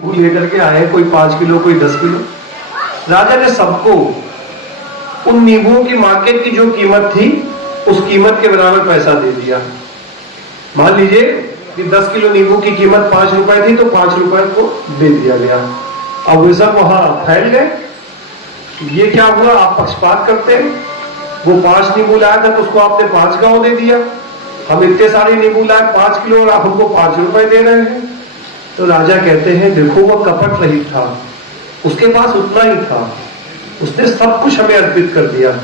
वो लेकर के आए, कोई 5 किलो, कोई 10 किलो। राजा ने सबको उन नींबुओं की मार्केट की जो कीमत थी उस कीमत के बराबर पैसा दे दिया। मान लीजिए कि 10 किलो नींबू की कीमत 5 रुपए थी, तो 5 रुपए को दे दिया गया। अब वे सब वहां फैल गए। ये क्या हुआ, आप पक्षपात करते हैं। वो 5 नींबू लाया था तो उसको आपने 5 गांव दे दिया। हम इतने सारे नींबू लाए 5 किलो और आप हमको 5 रुपए दे रहे हैं। तो राजा कहते हैं देखो वो कपट रहित था, उसके पास उतना ही था, उसने सब कुछ हमें अर्पित कर दिया,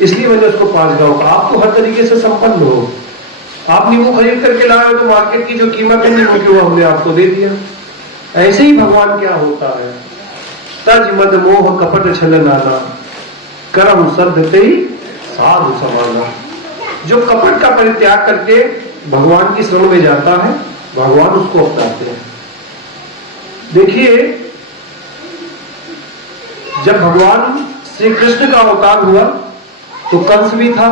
इसलिए मैंने उसको 5 गांव का। आप तो हर तरीके से संपन्न हो, आप नींबू खरीद करके लाए हो तो मार्केट की जो कीमत है नींबू की वो हमने आपको दे दिया। ऐसे ही भगवान क्या होता है, तज मद मोह कपट छल नाना, करम सद्धते ही साधु समाना। जो कपट का परित्याग करके भगवान की शरण में जाता है, भगवान उसको अपनाते हैं। देखिए, जब भगवान श्री कृष्ण का अवतार हुआ तो कंस भी था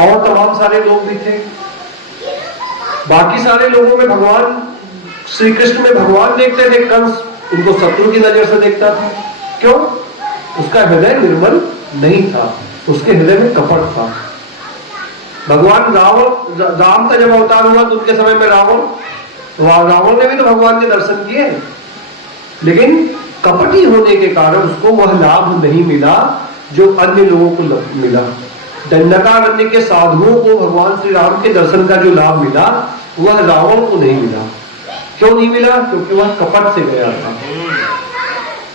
और तमाम सारे लोग भी थे। बाकी सारे लोगों में भगवान, श्री कृष्ण में भगवान देखते थे, कंस उनको शत्रु की नजर से देखता था। क्यों? उसका हृदय निर्मल नहीं था, उसके हृदय में कपट था। भगवान राम का जब अवतार हुआ तो उनके समय में रावण ने भी तो भगवान के दर्शन किए, लेकिन कपटी होने के कारण उसको वह लाभ नहीं मिला जो अन्य लोगों को मिला। दंडकारण्य के साधुओं को भगवान श्री राम के दर्शन का जो लाभ मिला वह रावण को नहीं मिला। क्यों नहीं मिला? क्योंकि वह कपट से गया था।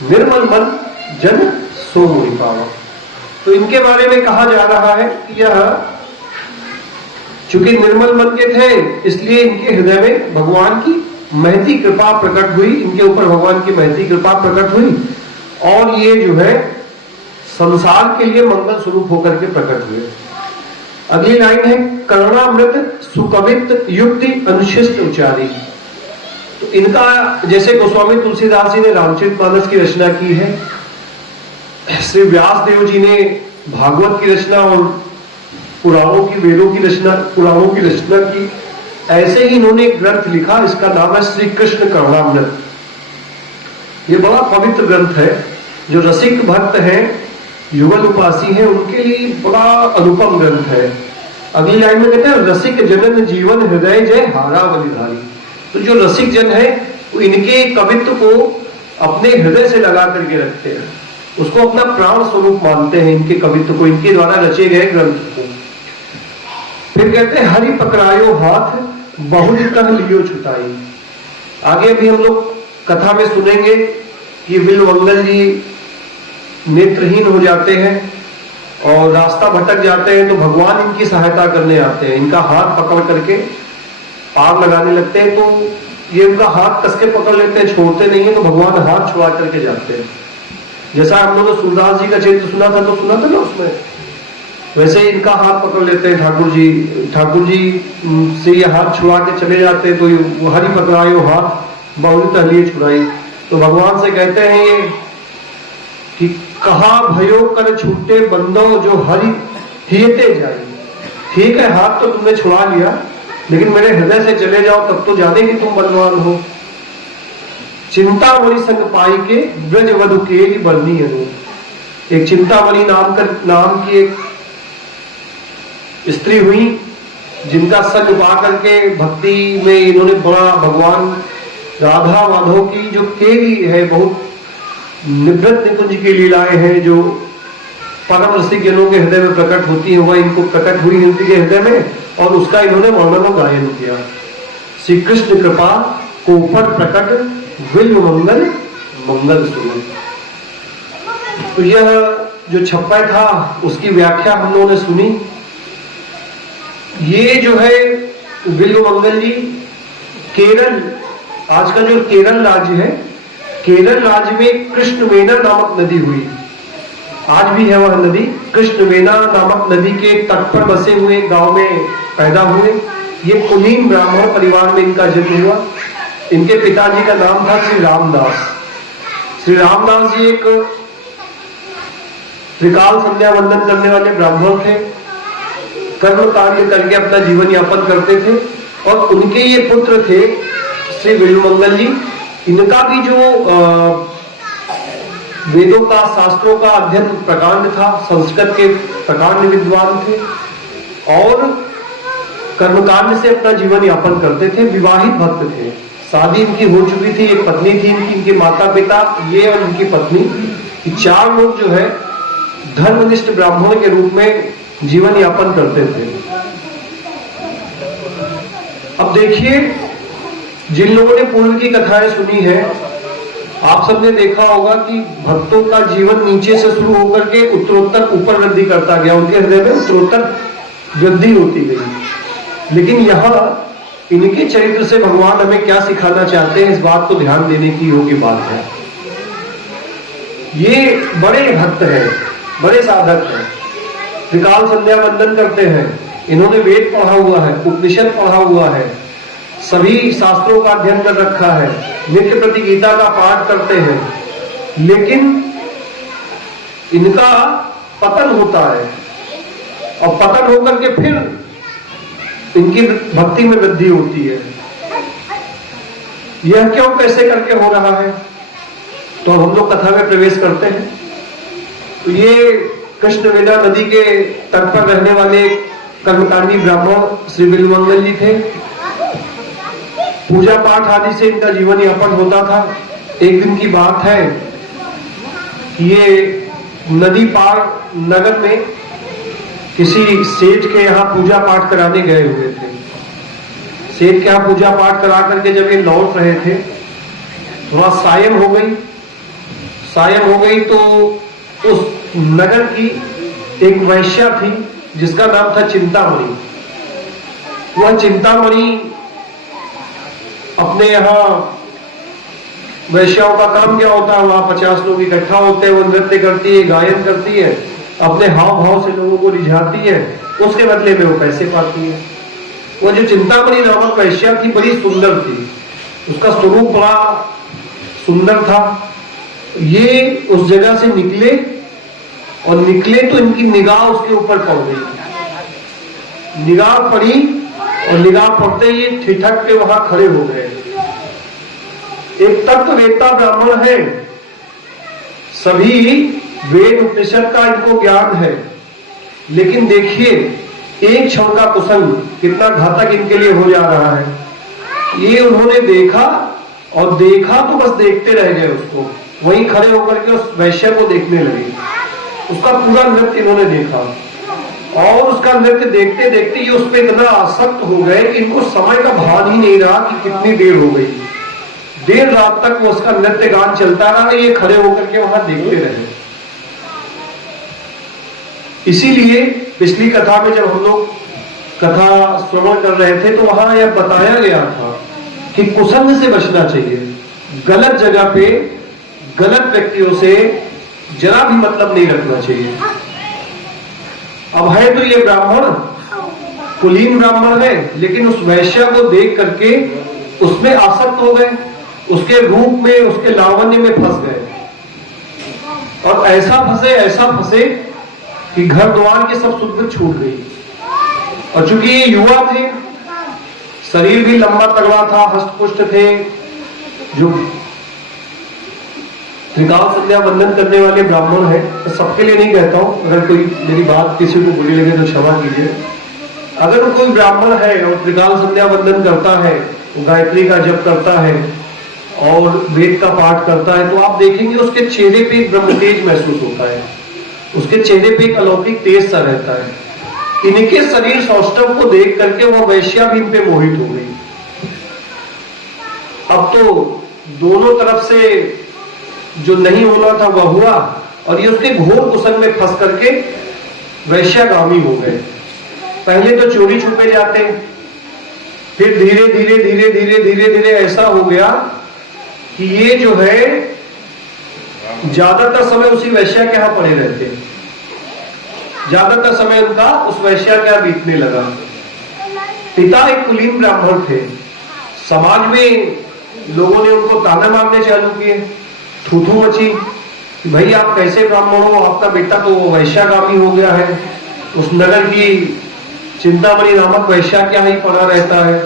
निर्मल मन जन सो मोहि पावा। तो इनके बारे में कहा जा रहा है कि यह चूंकि निर्मल मन के थे, इसलिए इनके हृदय में भगवान की महती कृपा प्रकट हुई, इनके ऊपर भगवान की महती कृपा प्रकट हुई और ये जो है संसार के लिए मंगल स्वरूप होकर के प्रकट हुए। अगली लाइन है, कर्णामृत सुकवित युक्ति अनुशिष्ट उचारी। तो इनका, जैसे गोस्वामी तुलसीदास जी ने रामचरितमानस की रचना की है, श्री व्यास देव जी ने भागवत की रचना और पुराणों की, वेदों की रचना, पुराणों की रचना की, ऐसे ही इन्होंने एक ग्रंथ लिखा, इसका नाम है श्री कृष्ण कर्णामृत। ये बड़ा पवित्र ग्रंथ है। जो रसिक भक्त हैं, युगल उपासी हैं, उनके लिए बड़ा अनुपम ग्रंथ है। अगली लाइन में कहते हैं, रसिक जनन जीवन हृदय जय हारा बलिधारी। तो जो रसिक जन है वो इनके कवित्व को अपने हृदय से लगा करके रखते हैं, उसको अपना प्राण स्वरूप मानते हैं, इनके कवित्व को, इनके द्वारा रचे गए ग्रंथ को। फिर कहते हैं, हरि पकड़ायो हाथ बहुत कह लियो छुटाई। आगे भी हम लोग कथा में सुनेंगे कि बिल्वमंगल जी नेत्रहीन हो जाते हैं और रास्ता भटक जाते हैं, तो भगवान इनकी सहायता करने आते हैं, इनका हाथ पकड़ करके पार लगाने लगते हैं। तो ये उनका हाथ कस के पकड़ लेते हैं, छोड़ते नहीं है, तो भगवान हाथ छुड़ा करके जाते हैं। जैसा हम लोगों ने सूरदास जी का चरित्र सुना था, तो सुना था ना उसमें, वैसे ही इनका हाथ पकड़ लेते हैं ठाकुर जी से ये हाथ छुड़ा के चले जाते हैं। तो हरि पकड़ायो हाथ बहुत तहलिए छुड़ाई। तो भगवान से कहते हैं ये कि कहा भयो कर छूटे बंदो जो हरि हियते जाए। ठीक है, हाथ तो तुमने छुड़ा लिया, लेकिन मेरे हृदय से चले जाओ, तब तो जाने कि तुम बलवान हो। चिंतामणि संग पाई के ब्रज वधु के बरनी है। एक चिंतामणि नाम की एक स्त्री हुई, जिनका संग पा करके भक्ति में इन्होंने बड़ा भगवान राधा माधव की जो केली है, बहुत निवृत्त निकुंज की लीलाएं हैं जो परम रसिक जनों के हृदय में प्रकट होती है, वह इनको प्रकट हुई इनके हृदय में और उसका इन्होंने वर्णन और गायन किया। श्री कृष्ण कृपा को ऊपर प्रकट विल्व मंगल मंगल स्वरूप। तो यह जो छप्पा था उसकी व्याख्या हम लोगों ने सुनी। ये जो है विल्व मंगल जी केरल, आज का जो केरल राज्य है, केरल राज्य में कृष्णवेना नामक नदी हुई, आज भी है वह नदी। कृष्णवेना नामक नदी के तट पर बसे हुए गांव में पैदा हुए। ये कुलीन ब्राह्मण परिवार में इनका जन्म हुआ। इनके पिताजी का नाम था श्री रामदास। श्री रामदास जी एक त्रिकाल संध्या वंदन करने वाले ब्राह्मण थे, कर्म कार्य करके अपना जीवन यापन करते थे और उनके ये पुत्र थे श्री विल्वमंगल जी, इनका भी जो वेदों का, शास्त्रों का अध्ययन प्रकांड था, संस्कृत के प्रकांड विद्वान थे और कर्मकांड से अपना जीवन यापन करते थे। विवाहित भक्त थे, शादी इनकी हो चुकी थी, एक पत्नी थी इनकी, इनके माता पिता, ये और इनकी पत्नी, ये 4 लोग जो है धर्मनिष्ठ ब्राह्मण के रूप में जीवन यापन करते थे। अब देखिए, जिन लोगों ने पूर्व की कथाएं सुनी है, आप सबने देखा होगा कि भक्तों का जीवन नीचे से शुरू होकर के उत्तरोत्तर ऊपर वृद्धि करता गया, उनके हृदय में उत्तरोत्तर वृद्धि होती गई। लेकिन यहां इनके चरित्र से भगवान हमें क्या सिखाना चाहते हैं, इस बात को ध्यान देने की योग्य बात है। ये बड़े भक्त हैं, बड़े साधक हैं, त्रिकाल संध्या वंदन करते हैं, इन्होंने वेद पढ़ा हुआ है, उपनिषद पढ़ा हुआ है, सभी शास्त्रों का अध्ययन कर रखा है, नित्य प्रति गीता का पाठ करते हैं, लेकिन इनका पतन होता है और पतन होकर के फिर इनकी भक्ति में वृद्धि होती है। यह क्यों, कैसे करके हो रहा है? तो हम लोग कथा में प्रवेश करते हैं। तो ये कृष्णवेदा नदी के तट पर रहने वाले कर्मकांडी ब्राह्मण श्री बिल्वमंगल जी थे। पूजा पाठ आदि से इनका जीवन यापन होता था। एक दिन की बात है, ये नदी पार नगर में किसी सेठ के यहाँ पूजा पाठ कराने गए हुए थे। सेठ के यहाँ पूजा पाठ करा करके जब ये लौट रहे थे, थोड़ा सायं हो गई। सायं हो गई तो उस नगर की एक वैश्या थी जिसका नाम था चिंतामणि। वह चिंतामणि अपने यहाँ, वैश्याओं का काम क्या होता है, वहां 50 लोग इकट्ठा होते हैं, वो नृत्य करती है, गायन करती है, अपने हाव भाव से लोगों को रिझाती है, उसके बदले में वो पैसे पाती है। वो जो चिंतामणि नामक वैश्या थी, बड़ी सुंदर थी, उसका स्वरूप बड़ा सुंदर था। ये उस जगह से निकले और निकले तो इनकी निगाह उसके ऊपर पड़ गई। निगाह पड़ी और निगाह पड़ते ही ठिठक के वहां खड़े हो गए। एक तत्ववेत्ता ब्राह्मण है, सभी वेद उपनिषद का इनको ज्ञान है, लेकिन देखिए एक क्षण का कुसंग कितना घातक इनके लिए हो जा रहा है। ये उन्होंने देखा और देखा तो बस देखते रह गए, उसको वहीं खड़े होकर के उस वैश्य को देखने लगे। उसका पूरा नृत्य इन्होंने देखा और उसका नृत्य देखते देखते ये उस पर इतना आसक्त हो गए कि इनको समय का भान ही नहीं रहा कि कितनी देर हो गई। देर रात तक वो उसका नृत्य गान चलता रहा, ये खड़े होकर के वहां देखते रहे। इसीलिए पिछली कथा में जब हम लोग कथा श्रवण कर रहे थे तो वहां यह बताया गया था कि कुसंग से बचना चाहिए। गलत जगह पे गलत व्यक्तियों से जरा भी मतलब नहीं रखना चाहिए। अब है तो ये ब्राह्मण कुलीन ब्राह्मण है, लेकिन उस वैश्य को देख करके उसमें आसक्त हो गए, उसके रूप में, उसके लावण्य में फंस गए और ऐसा फंसे कि घर द्वार की सब सुख छूट गई। और चूंकि ये युवा थे, शरीर भी लंबा तगड़ा था, हष्टपुष्ट थे, जो त्रिकाल संध्या वंदन करने वाले ब्राह्मण है, तो सबके लिए नहीं कहता हूं, अगर कोई मेरी बात किसी को बुरी लगे तो क्षमा कीजिए। अगर कोई ब्राह्मण है और त्रिकाल संध्या वंदन करता है, गायत्री का जप करता है और वेद का पाठ करता है, तो आप देखेंगे उसके चेहरे पे एक ब्रह्म तेज महसूस होता है, उसके चेहरे पे एक अलौकिक तेज सा रहता है। इनके शरीर सौष्ठव को देख करके वह वैश्या भी इन पे मोहित हो गई। अब तो दोनों तरफ से जो नहीं होना था वह हुआ और ये उसके घोर कुसंग में फंस करके वैश्यागामी हो गए। पहले तो चोरी छुपे जाते, फिर धीरे धीरे ऐसा हो गया कि ये जो है ज्यादातर समय उसी वैश्या के यहां पड़े रहते, ज्यादातर समय उनका उस वैश्या के यहां बीतने लगा। पिता एक कुलीन ब्राह्मण थे, समाज में लोगों ने उनको ताना मारने चालू किए, थू मची कि भाई आप कैसे ब्राह्मण हो, आपका बेटा तो वैश्यागामी हो गया है, उस नगर की चिंतामणि नामक वैश्या क्या ही पड़ा रहता है।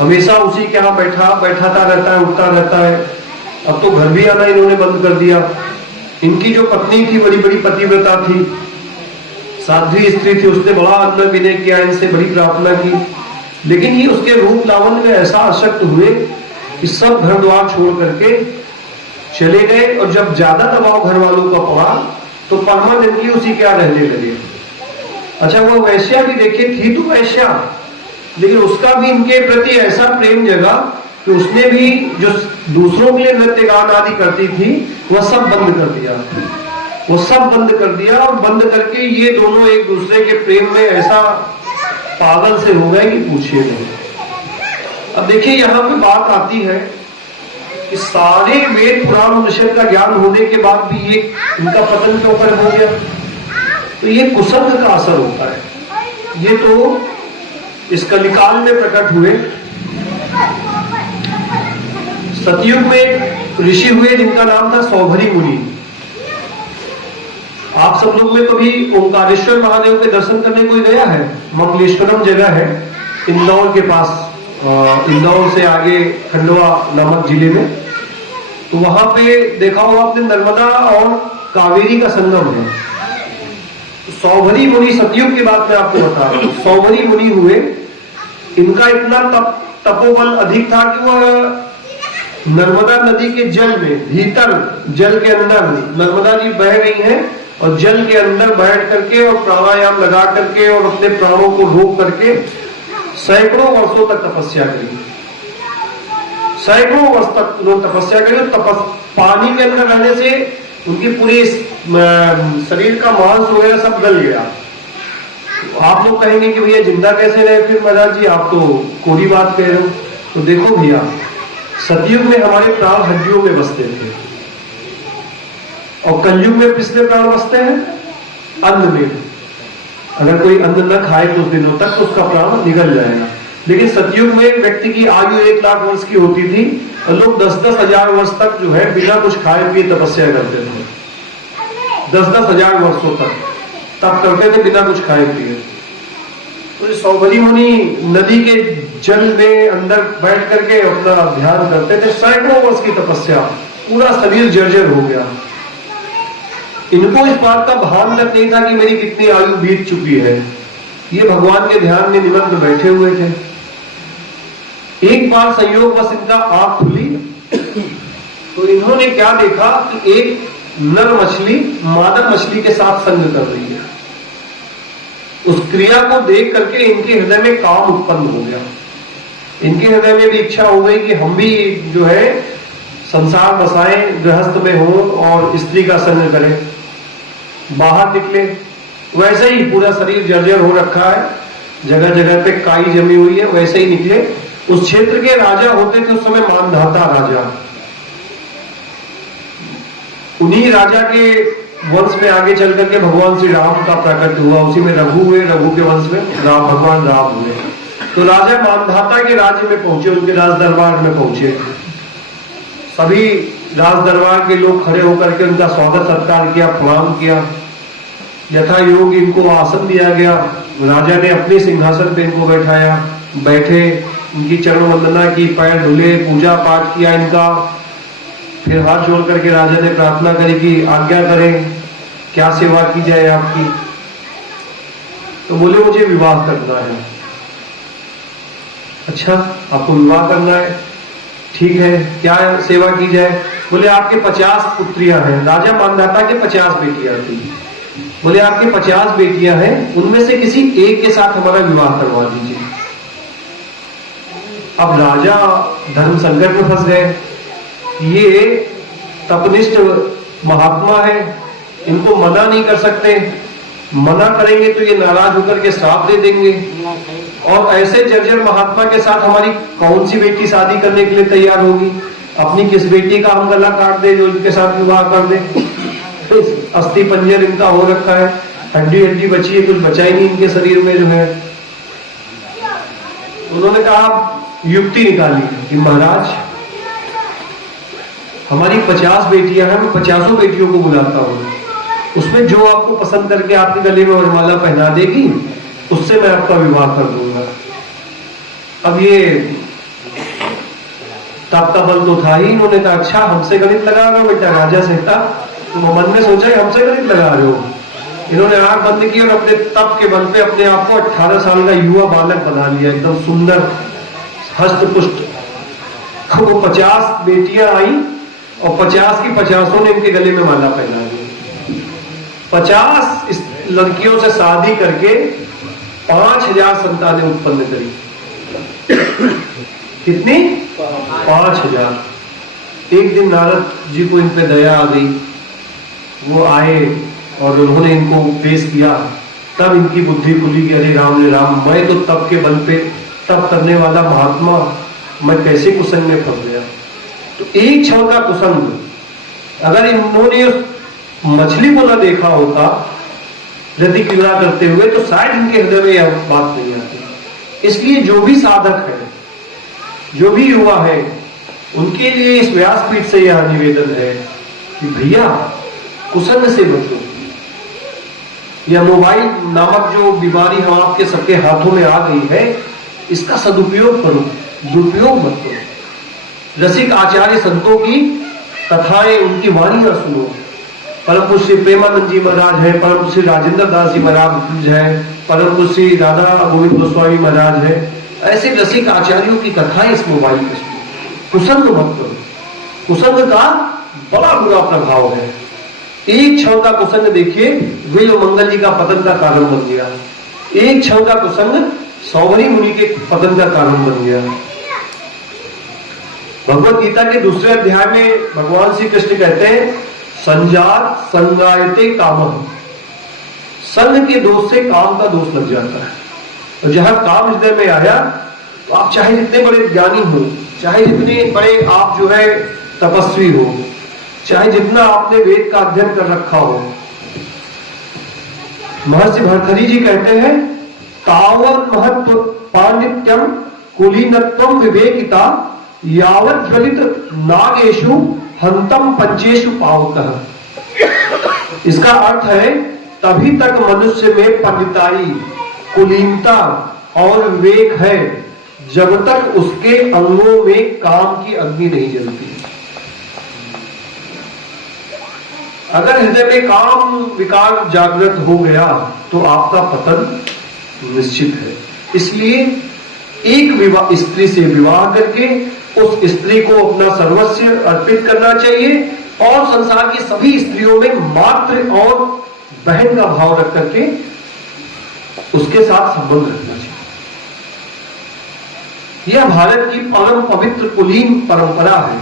हमेशा उसी के यहाँ बैठाता रहता है, उठता रहता है। अब तो घर भी आना इन्होंने बंद कर दिया। इनकी जो पत्नी थी बड़ी बड़ी पतिव्रता थी, साध्वी स्त्री थी, उसने बड़ा अन्न विनय किया, इनसे बड़ी प्रार्थना की, लेकिन ये उसके रूप लावण्य में ऐसा आसक्त हुए कि सब घर द्वार छोड़ करके चले गए। और जब ज्यादा दबाव घर वालों का पड़ा तो परमानेंटली उसी के यहाँ रहने लगे। अच्छा, वो वैश्या भी देखिए, थी तो वैश्या, लेकिन उसका भी इनके प्रति ऐसा प्रेम जगा कि उसने भी जो दूसरों के लिए नृत्य गान आदि करती थी वह सब बंद कर दिया। वो सब बंद कर दिया और बंद करके ये दोनों एक दूसरे के प्रेम में ऐसा पागल से हो गए कि पूछिए नहीं। अब देखिए यहां पे बात आती है कि सारे वेद पुराण उपनिषद का ज्ञान होने के बाद भी ये इनका पतन क्यों कर हो गया? तो ये कुसंग का असर होता है। ये तो इस कलिकाल में प्रकट हुए। सतयुग में ऋषि हुए जिनका नाम था सौभरी मुनि। आप सब लोग में कभी ओंकारेश्वर महादेव के दर्शन करने कोई गया है? मंगलेश्वरम जगह है इंदौर के पास, इंदौर से आगे खंडवा नामक जिले में। तो वहां पे देखा होगा आपने, नर्मदा और कावेरी का संगम है। सौभरी मुनि, सतयुग की बात मैं आपको बता रहा हूं, सौभरी मुनि हुए। इनका इतना तपोबल अधिक था कि वह नर्मदा नदी के जल में, भीतर जल के अंदर नर्मदा जी बह गई हैं और जल के अंदर बैठ करके और प्राणायाम लगा करके और अपने प्राणों को रोक करके सैकड़ों वर्षों तक तपस्या करी। सैकड़ों वर्ष तक उन्होंने तपस्या करी। पानी के अंदर रहने से उनकी पूरी शरीर का मांस वगैरह सब गल गया। आप लोग कहेंगे कि भैया जिंदा कैसे रहे फिर महाराज जी, आप तो कोरी बात कह रहे हो। तो देखो भैया, सतयुग में हमारे प्राण हड्डियों में बसते थे और कलयुग में किसमें प्राण बसते हैं? अन्न में। अगर कोई अन्न न खाए कुछ दिनों तक तो उसका प्राण निकल जाएगा। लेकिन सतयुग में व्यक्ति की आयु 1 लाख वर्ष की होती थी और लोग 10-10 हजार वर्ष तक जो है बिना कुछ खाए पिए तपस्या करते थे। 10-10 हजार वर्षों तक तप करते थे बिना कुछ खाए पिए। तो सौभरी मुनि नदी के जल में अंदर बैठ करके अपना ध्यान करते थे। सैकड़ों वर्ष की तपस्या, पूरा शरीर जर्जर हो गया। इनको इस बात का भान तक नहीं था कि मेरी कितनी आयु बीत चुकी है। ये भगवान के ध्यान में निमग्न बैठे हुए थे। एक बार संयोग बस इनका आंख खुली तो इन्होंने क्या देखा कि एक नर मछली मादा मछली के साथ संग कर रही है। उस क्रिया को देख करके इनके हृदय में काम उत्पन्न हो गया। इनके हृदय में भी इच्छा हो गई कि हम भी जो है संसार बसाएं, गृहस्थ में हो और स्त्री का संग करें। बाहर निकले, वैसे ही पूरा शरीर जर्जर हो रखा है, जगह जगह पे काई जमी हुई है, वैसे ही निकले। उस क्षेत्र के राजा होते थे उस समय मानधाता राजा। उन्हीं राजा के वंश में आगे चल करके भगवान श्री राम का प्रकट हुआ। उसी में रघु हुए, रघु के वंश में भगवान राम हुए। तो राजा मानधाता के राज्य में पहुंचे, उनके राज दरबार में पहुंचे। सभी राज दरबार के लोग खड़े होकर के उनका स्वागत सत्कार किया, प्रणाम किया। यथा योग इनको आसन दिया गया। राजा ने अपने सिंहासन पे इनको बैठाया, बैठे, उनकी चरण वंदना की, पैर धुले, पूजा पाठ किया इनका। फिर हाथ जोड़ करके राजा ने प्रार्थना करी कि आज्ञा करें, क्या सेवा की जाए आपकी। तो बोले मुझे विवाह करना है। अच्छा, आपको विवाह करना है, ठीक है, क्या सेवा की जाए? बोले आपके 50 पुत्रियां हैं। राजा मानधाता के 50 बेटियां थी। बोले आपके 50 बेटियां हैं, उनमें से किसी एक के साथ हमारा विवाह करवा दीजिए। अब राजा धर्म संकट में फंस गए। ये तपनिष्ठ महात्मा है, इनको मना नहीं कर सकते। मना करेंगे तो ये नाराज होकर के श्राप दे देंगे। और ऐसे जर्जर महात्मा के साथ हमारी कौन सी बेटी शादी करने के लिए तैयार होगी? अपनी किस बेटी का हम गला काट दे जो इनके साथ विवाह कर दे? अस्थि पंजर इनका हो रखा है, हड्डी हड्डी बची है, कुछ बचा ही नहीं इनके शरीर में जो है। उन्होंने कहा, युक्ति निकाली कि महाराज हमारी 50 बेटियां हैं, मैं 50 बेटियों को बुलाता हूं, उसमें जो आपको पसंद करके आपके गले में वरमाला पहना देगी उससे मैं आपका विवाह कर दूंगा। अब ये तब का बल तो था ही। इन्होंने कहा अच्छा हमसे गणित लगा रहे हो बेटा, राजा से था तो मन में सोचा हमसे गणित लगा रहे हो। इन्होंने आंख बंद की और अपने तप के बल पे अपने आप को 18 साल का युवा बालक बना लिया, एकदम सुंदर हस्त पुष्ट। वो 50 बेटियां आई और 50 की 50 ने इनके गले में माला पहना दी। 50 लड़कियों से शादी करके 5000 संतानें उत्पन्न करी। कितनी? 5000। एक दिन नारद जी को इन पे दया आ गई, वो आए और उन्होंने इनको उपदेश किया। तब इनकी बुद्धि खुली कि अरे राम रे राम, मैं तो तप के बल पे तप करने वाला महात्मा, मैं कैसे कुसंग में फंस गया। तो एक क्षण का कुसंग, अगर इन्होंने उस मछली को ना देखा होता रति क्रीड़ा करते हुए तो शायद इनके हृदय में यह बात नहीं आती। इसलिए जो भी साधक है, जो भी युवा है, उनके लिए इस व्यासपीठ से यह निवेदन है कि भैया कुसंग से बचो। यह मोबाइल नामक जो बीमारी हम आपके सबके हाथों में आ गई है, इसका सदुपयोग करो, दुरुपयोग मत करो। रसिक आचार्य संतों की कथाएं, उनकी वाणियां सुनो। परम पूज्य श्री प्रेमानंद जी महाराज है, परम पूज्य श्री राजेंद्र दास जी महाराज है, परम पूज्य श्री राधा गोविंद गोस्वामी महाराज है। ऐसे रसिक आचार्यों की कथाएं इस मोबाइल में सुनो। कुसंग मत करो। कुसंग का बड़ा बुरा प्रभाव है। एक क्षण का कुसंग देखिए विल्व मंगल जी का पतन का कारण बन गया। एक क्षण का कुसंग सौवरी मुनि के पतन का कारण बन गया। भगवत गीता के दूसरे अध्याय में भगवान श्री कृष्ण कहते हैं संजात संगायते कामः। संग के दोष से काम का दोष लग जाता है। और जहां काम हृदय में आया तो आप चाहे जितने बड़े ज्ञानी हो, चाहे जितने बड़े आप जो है तपस्वी हो, चाहे जितना आपने वेद का अध्ययन कर रखा हो, महर्षि भर्तृहरि जी कहते हैं तावत महत्व पांडित्यम कुलीनत्वम विवेकिता यावत ज्वलित नागेशु हंतम पंचेशु पावतः। इसका अर्थ है तभी तक मनुष्य में पंडिताई, कुलीनता और विवेक है जब तक उसके अंगों में काम की अग्नि नहीं जलती। अगर हृदय में काम विकार जागृत हो गया तो आपका पतन निश्चित है। इसलिए एक स्त्री से विवाह करके उस स्त्री को अपना सर्वस्व अर्पित करना चाहिए और संसार की सभी स्त्रियों में मातृ और बहन का भाव रख करके उसके साथ संबंध रखना चाहिए। यह भारत की परम पवित्र कुलीन परंपरा है।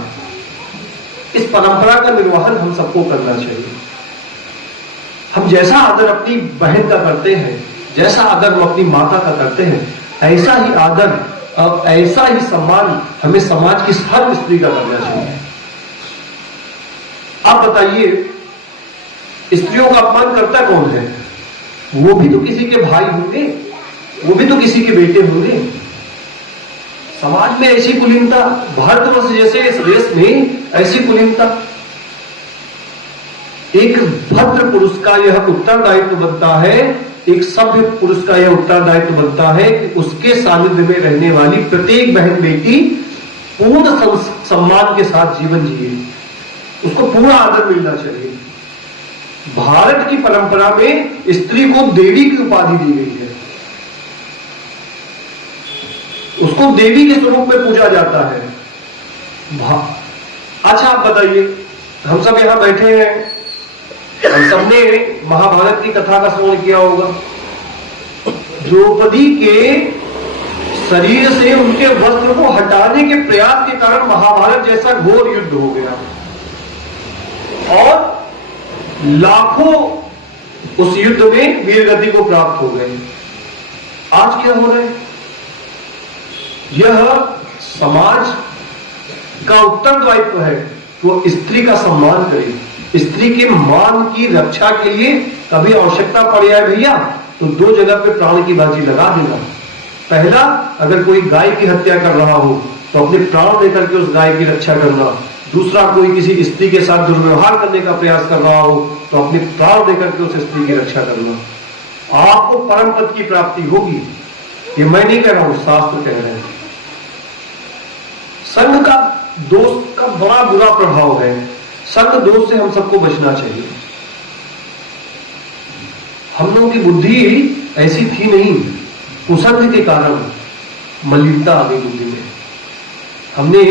इस परंपरा का निर्वहन हम सबको करना चाहिए। हम जैसा आदर अपनी बहन का करते हैं, जैसा आदर हम अपनी माता का करते हैं, ऐसा ही आदर और ऐसा ही सम्मान हमें समाज की हर स्त्री का करना चाहिए। आप बताइए स्त्रियों का अपमान करता कौन है? वो भी तो किसी के भाई होंगे, वो भी तो किसी के बेटे होंगे। समाज में ऐसी कुलीनता, भारतवर्ष जैसे इस देश में ऐसी कुलीनता। एक भद्र पुरुष का यह उत्तरदायित्व बनता है, एक सभ्य पुरुष का यह उत्तरदायित्व बनता है कि उसके सानिध्य में रहने वाली प्रत्येक बहन बेटी पूर्ण सम्मान के साथ जीवन जिए, उसको पूरा आदर मिलना चाहिए। भारत की परंपरा में स्त्री को देवी की उपाधि दी गई है, उसको देवी के स्वरूप में पूजा जाता है। अच्छा आप बताइए, हम सब यहां बैठे हैं, हम सबने महाभारत की कथा का श्रवण किया होगा। द्रौपदी के शरीर से उनके वस्त्र को हटाने के प्रयास के कारण महाभारत जैसा घोर युद्ध हो गया और लाखों उस युद्ध में वीरगति को प्राप्त हो गए। आज क्या हो रहा है? यह समाज का उत्तरदायित्व है कि वो स्त्री का सम्मान करे, स्त्री के मान की रक्षा के लिए कभी आवश्यकता पड़ जाए भैया तो दो जगह पे प्राण की बाजी लगा देना। पहला, अगर कोई गाय की हत्या कर रहा हो तो अपने प्राण देकर के उस गाय की रक्षा करना। दूसरा, कोई किसी स्त्री के साथ दुर्व्यवहार करने का प्रयास कर रहा हो तो अपने प्राण देकर के उस स्त्री की रक्षा करना। आपको परम पद की प्राप्ति होगी। ये मैं नहीं कह रहा हूं, शास्त्र कह रहे हैं। संघ का दोस्त का बड़ा बुरा प्रभाव है। संग दोस्त से हम सबको बचना चाहिए। हम लोगों की बुद्धि ऐसी थी नहीं, कुसंग के कारण मलिनता आ गई बुद्धि में। हमने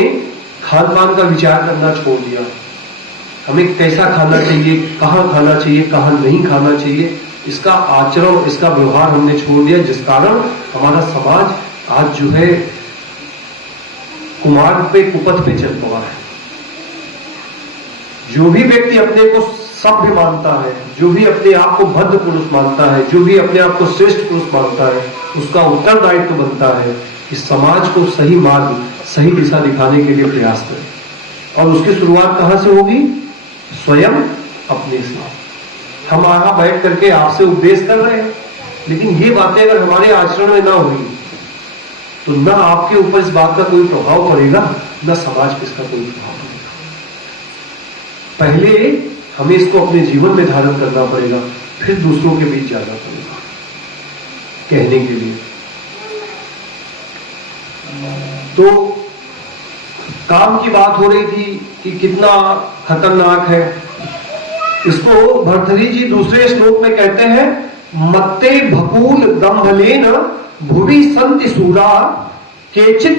खान पान का विचार करना छोड़ दिया। हमें कैसा खाना चाहिए, कहाँ खाना चाहिए, कहाँ नहीं खाना चाहिए, इसका आचरण, इसका व्यवहार हमने छोड़ दिया, जिस कारण हमारा समाज आज जो है कुमार्ग पे, कुपथ पे चल पड़ा है। जो भी व्यक्ति अपने को सभ्य मानता है, जो भी अपने आप को भद्र पुरुष मानता है, जो भी अपने आप को श्रेष्ठ पुरुष मानता है, उसका उत्तरदायित्व बनता है कि समाज को सही मार्ग, सही दिशा दिखाने के लिए प्रयास करें। और उसकी शुरुआत कहां से होगी? स्वयं अपने साथ। हम यहां बैठ करके आपसे उपदेश कर रहे हैं, लेकिन ये बातें अगर हमारे आचरण में ना हुई तो न आपके ऊपर इस बात का कोई प्रभाव पड़ेगा, न समाज पे इसका कोई प्रभाव पड़ेगा। पहले हमें इसको अपने जीवन में धारण करना पड़ेगा, फिर दूसरों के बीच जाना पड़ेगा कहने के लिए। तो काम की बात हो रही थी कि कितना खतरनाक है। इसको भर्तृहरि जी दूसरे श्लोक में कहते हैं, मत्ते भकूल दंभलेन भुवि संति सूरा केचित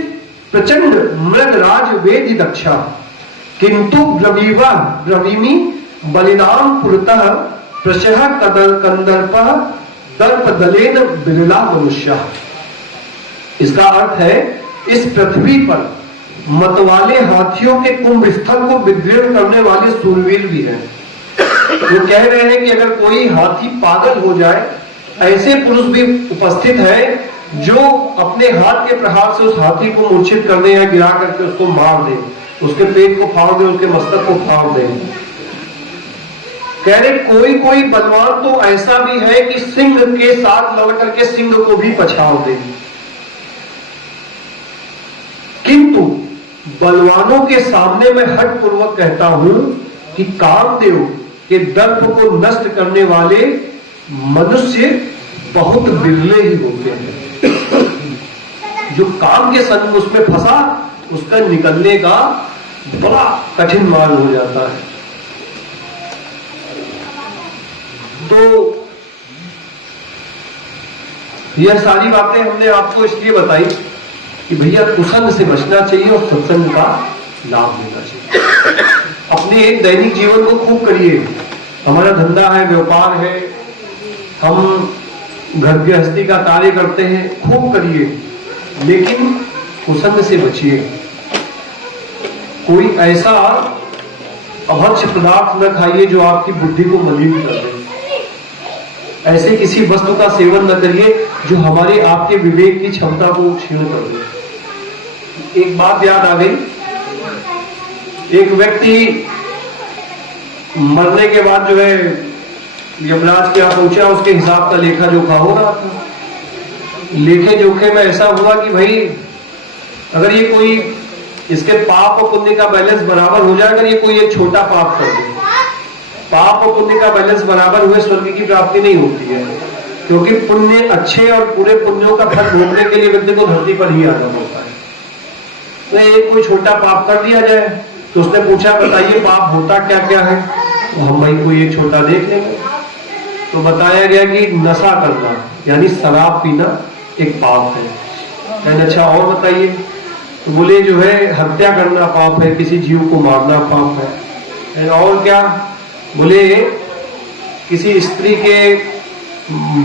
प्रचंड मृगराज वेदि दक्षा किंतु ब्रवीमि बलिनाम पुरतः प्रशह कंदर्प दर्प दलेन बिरला मनुष्य। इसका अर्थ है, इस पृथ्वी पर मतवाले हाथियों के कुंभ स्थल को विदीर्ण करने वाले सूरवीर भी हैं। वो कह रहे हैं कि अगर कोई हाथी पागल हो जाए, ऐसे पुरुष भी उपस्थित है जो अपने हाथ के प्रहार से उस हाथी को मूर्छित करने या गिरा करके उसको मार दे, उसके पेट को फाड़ दे, उसके मस्तक को फाड़ दे। कह रहे कोई कोई बलवान तो ऐसा भी है कि सिंह के साथ लड़ करके सिंह को भी पछाड़ दे। किंतु बलवानों के सामने मैं हट पूर्वक कहता हूं कि कामदेव के दर्प को नष्ट करने वाले मनुष्य बहुत बिरले ही होते हैं। जो काम के संग उसमें फंसा, उसका निकलने का बड़ा कठिन मार्ग हो जाता है। तो यह सारी बातें हमने आपको इसलिए बताई कि भैया कुसंग से बचना चाहिए और सत्संग का लाभ लेना चाहिए। अपने दैनिक जीवन को खूब करिए। हमारा धंधा है, व्यापार है, हम घर गृहस्थी का कार्य करते हैं, खूब करिए, लेकिन कुसंग से बचिए। कोई ऐसा अभक्ष्य पदार्थ न खाइए जो आपकी बुद्धि को मलिन कर दे। ऐसे किसी वस्तु का सेवन न करिए जो हमारे आपके विवेक की क्षमता को क्षीण कर दे। एक बात याद आ गई, एक व्यक्ति मरने के बाद जो है यमराज के यहाँ पहुंचा, उसके हिसाब का लेखा जोखा हो रहा था। लेखे जोखे में ऐसा हुआ कि भाई अगर ये कोई, इसके पाप और पुण्य का बैलेंस बराबर हो जाए, अगर ये कोई एक छोटा पाप कर दे, पाप और पुण्य का बैलेंस बराबर हुए स्वर्ग की प्राप्ति नहीं होती है, क्योंकि पुण्य अच्छे और पूरे पुण्यों का फल भोगने के लिए व्यक्ति को धरती पर ही आना पड़ता है। तो एक कोई छोटा पाप कर दिया जाए, तो उसने पूछा बताइए पाप होता क्या क्या है? तो हम भाई कोई एक छोटा देख लेंगे। तो बताया गया कि नशा करना यानी शराब पीना एक पाप है। अच्छा और बताइए? तो बोले जो है हत्या करना पाप है, किसी जीव को मारना पाप है। और क्या? बोले किसी स्त्री के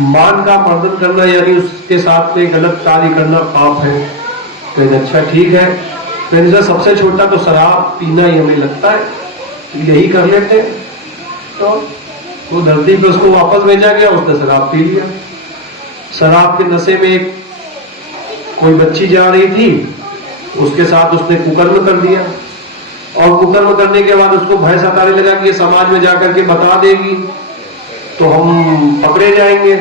मान का मर्दन करना यानी उसके साथ में गलत कार्य करना पाप है। तो अच्छा ठीक है, तो सबसे छोटा तो शराब पीना ही हमें लगता है, यही कर लेते। तो वो धरती पे उसको वापस भेजा गया, उसने शराब पी लिया। शराब के नशे में एक कोई बच्ची जा रही थी, उसके साथ उसने कुकर्म कर दिया, और कुकर्म करने के बाद उसको भय सताने लगा कि ये समाज में जाकर के बता देगी तो हम पकड़े जाएंगे।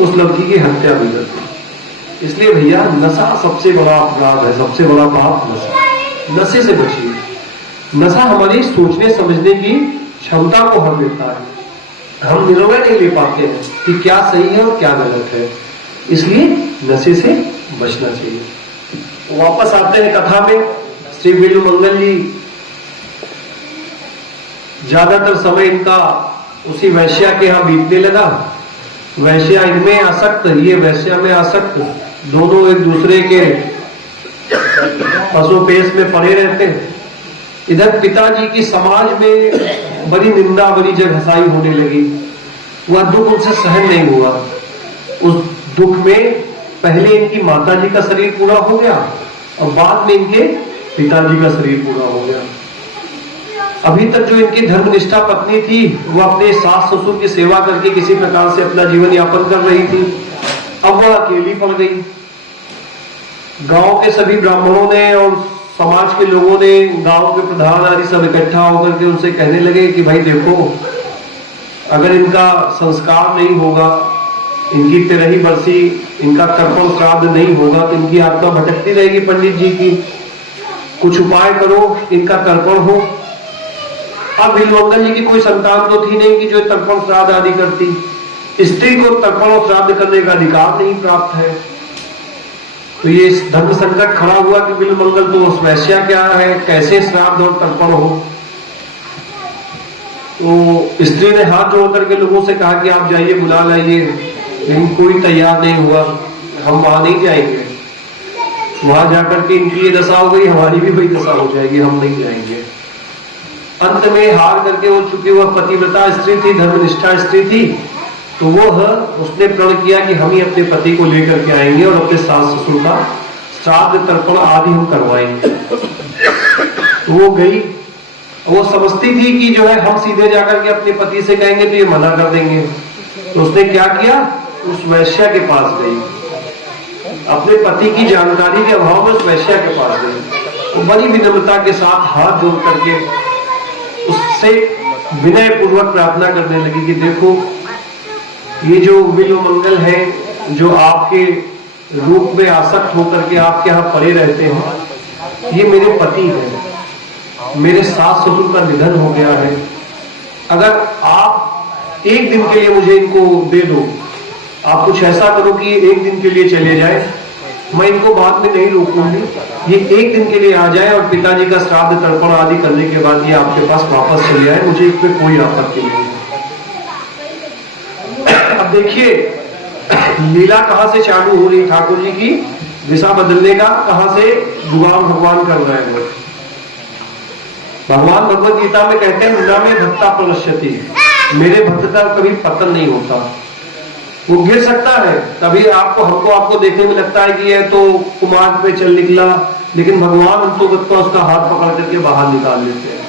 उस लड़की की हत्या भी कर दी। इसलिए भैया नशा सबसे बड़ा अपराध है, सबसे बड़ा पाप नशा। नशे से बचिए। नशा हमारी सोचने समझने की क्षमता को हर देता है। हम निर्णय नहीं ले पाते हैं कि क्या सही है और क्या गलत है, इसलिए नशे से बचना चाहिए। वापस आते हैं कथा में। श्री बिल्वमंगल जी ज्यादातर समय इनका उसी वैश्या के यहां बीतने लगा। वैश्या इनमें आसक्त, ये वैश्या में आसक्त, दोनों एक दूसरे के पसोपेश में पड़े रहते हैं। इधर पिताजी की समाज में बड़ी निंदा, बड़ी जगहसाई होने लगी। वह दुख उनसे सहन नहीं हुआ। उस दुख में पहले इनकी माताजी का शरीर पूरा हो गया और बाद में इनके पिताजी का शरीर पूरा हो गया। अभी तक जो इनकी धर्मनिष्ठा पत्नी थी वो अपने सास ससुर की सेवा करके किसी प्रकार से अपना जीवन यापन कर रही थी। अब वह अकेली पड़ गई। गांव के सभी ब्राह्मणों ने और समाज के लोगों ने, गांव के प्रधान आदि सब इकट्ठा होकर के उनसे कहने लगे कि भाई देखो, अगर इनका संस्कार नहीं होगा, इनकी 13वीं बरसी, इनका तर्पण श्राद्ध नहीं होगा तो इनकी आत्मा भटकती रहेगी पंडित जी की। कुछ उपाय करो, इनका तर्पण हो। अब बिल्वमंगल जी की कोई संतान तो थी नहीं कि जो तर्पण श्राद्ध आदि करती। स्त्री को तर्पण और श्राद्ध करने का अधिकार नहीं प्राप्त है। तो ये धर्म संकट खड़ा हुआ कि बिल्वमंगल तो उस वैश्या क्या है, कैसे श्राद्ध और तर्पण हो। तो स्त्री ने हाथ जोड़ करके लोगों से कहा कि आप जाइए, बुला लाइए, लेकिन कोई तैयार नहीं हुआ। हम वहां नहीं जाएंगे, वहां जाकर के इनकी ये दशा हो गई, हमारी भी वही दशा हो जाएगी, हम नहीं जाएंगे। अंत में हार करके वो, चूंकि वह पतिव्रता स्त्री थी, धर्मनिष्ठा स्त्री थी, तो उसने प्रण किया कि हम ही अपने पति को लेकर के आएंगे और अपने सास ससुर का श्राद्ध तर्पण आदि हम करवाएंगे। तो वो गई। वो समझती थी कि जो है हम सीधे जाकर के अपने पति से कहेंगे तो ये मना कर देंगे। तो उसने क्या किया, उस वैश्या के पास गई। अपने पति की जानकारी के अभाव में उस वैश्या के पास गई। वो बड़ी विनम्रता के साथ हाथ जोड़ करके उससे विनय पूर्वक प्रार्थना करने लगी कि देखो, ये जो बिल्वमंगल है, जो आपके रूप में आसक्त होकर के आपके यहाँ पड़े रहते हैं, ये मेरे पति हैं। मेरे सास ससुर का निधन हो गया है। अगर आप एक दिन के लिए मुझे इनको दे दो, आप कुछ ऐसा करो कि एक दिन के लिए चले जाए, मैं इनको बाद में नहीं रोकूंगी, ये एक दिन के लिए आ जाए और पिताजी का श्राद्ध तर्पण आदि करने के बाद ये आपके पास वापस चले आए, मुझे इसमें कोई आपत्ति नहीं है। अब देखिए लीला कहां से चालू हो रही ठाकुर जी की, दिशा बदलने का कहां से जुगाड़ भगवान कर रहे हैं। भगवान भगवद गीता में कहते हैं, न में भक्ता प्रणश्यति, मेरे भक्त का कभी पतन नहीं होता। वो गिर सकता है, कभी आपको देखने में लगता है कि यह तो कुमार्ग पे चल निकला, लेकिन भगवान अंतोगत उसका हाथ पकड़ करके बाहर निकाल लेते हैं।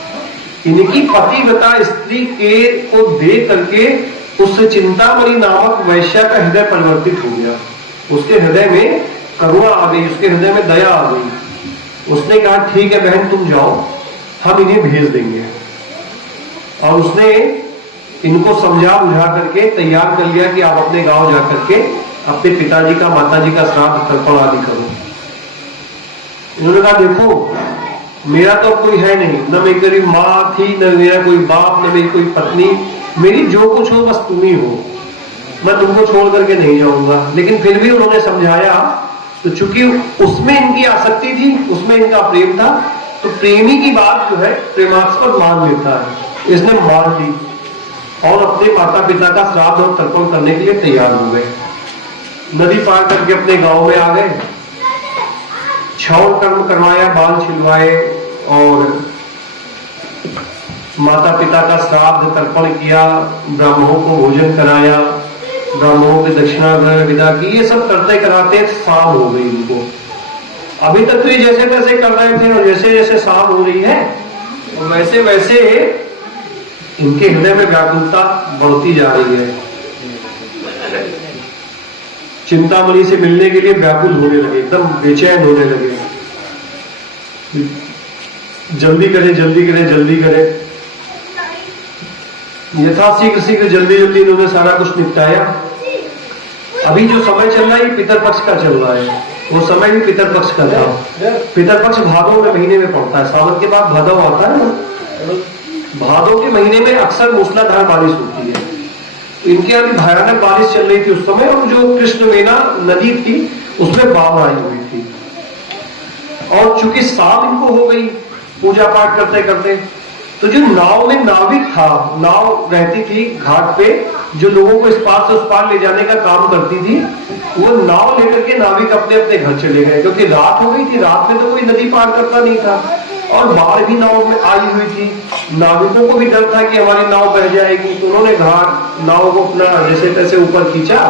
इनकी पतिव्रता स्त्री के को देख करके उससे चिंतामणि नामक वैश्या का हृदय परिवर्तित हो गया। उसके हृदय में करुणा आ गई, उसके हृदय में दया आ गई। उसने कहा ठीक है बहन, तुम जाओ, हम इन्हें भेज देंगे। और उसने इनको समझा बुझा करके तैयार कर लिया कि आप अपने गांव जाकर के अपने पिताजी का, माताजी का श्राद्ध तर्पण आदि करो। इन्होंने कहा देखो, मेरा तो कोई है नहीं, न मेरी माँ थी, न मेरा कोई बाप, न मेरी कोई पत्नी, मेरी जो कुछ हो बस तुम ही हो, मैं तुमको छोड़ करके नहीं जाऊंगा। लेकिन फिर भी उन्होंने समझाया। तो चूंकि उसमें इनकी आसक्ति थी, उसमें इनका प्रेम था, तो प्रेमी की बात जो है प्रेमास्पद मान लेता है। इसने मान ली और अपने माता पिता का श्राद्ध और तर्पण करने के लिए तैयार हो गए। नदी पार करके अपने गांव में आ गए, क्षौर कर्म करवाया, बाल छिलवाए और माता पिता का श्राद्ध तर्पण किया, ब्राह्मणों को भोजन कराया, ब्राह्मणों की दक्षिणा विदा की। ये सब करते कराते शाम हो गई इनको। अभी तक तो ये जैसे तैसे कर रहे थे और जैसे जैसे शाम हो रही है वैसे वैसे इनके हृदय में व्याकुलता बढ़ती जा रही है। चिंतामणि से मिलने के लिए व्याकुल होने लगे, एकदम बेचैन होने लगे। जल्दी करे जल्दी करे जल्दी करे। यथाशीघ्र शीघ्र जल्दी जल्दी इन्होंने सारा कुछ निपटाया। अभी जो समय चल रहा है ये पितरपक्ष का चल रहा है, वो समय भी पितरपक्ष का था। पितरपक्ष भादों के महीने में पड़ता है, सावन के बाद भादव आता है ना। भादों के महीने में अक्सर मूसलाधार बारिश होती है। इनके यहाँ भी भयानक बारिश चल रही थी उस समय, और जो कृष्णवेणा नदी थी उसमें बाढ़ आई हुई थी। और चूंकि शाम इनको हो गई पूजा पाठ करते करते, तो जो नाव में नाविक था, नाव रहती थी घाट पे जो लोगों को इस पार से उस पार ले जाने का काम करती थी, वो नाव लेकर के नाविक अपने अपने घर चले गए, क्योंकि रात हो गई थी। रात में तो कोई नदी पार करता नहीं था और बाढ़ भी नाव में आई हुई थी। नाविकों को भी डर था कि हमारी नाव बह जाएगी, तो उन्होंने घाट नाव को अपना जैसे तैसे ऊपर खींचा,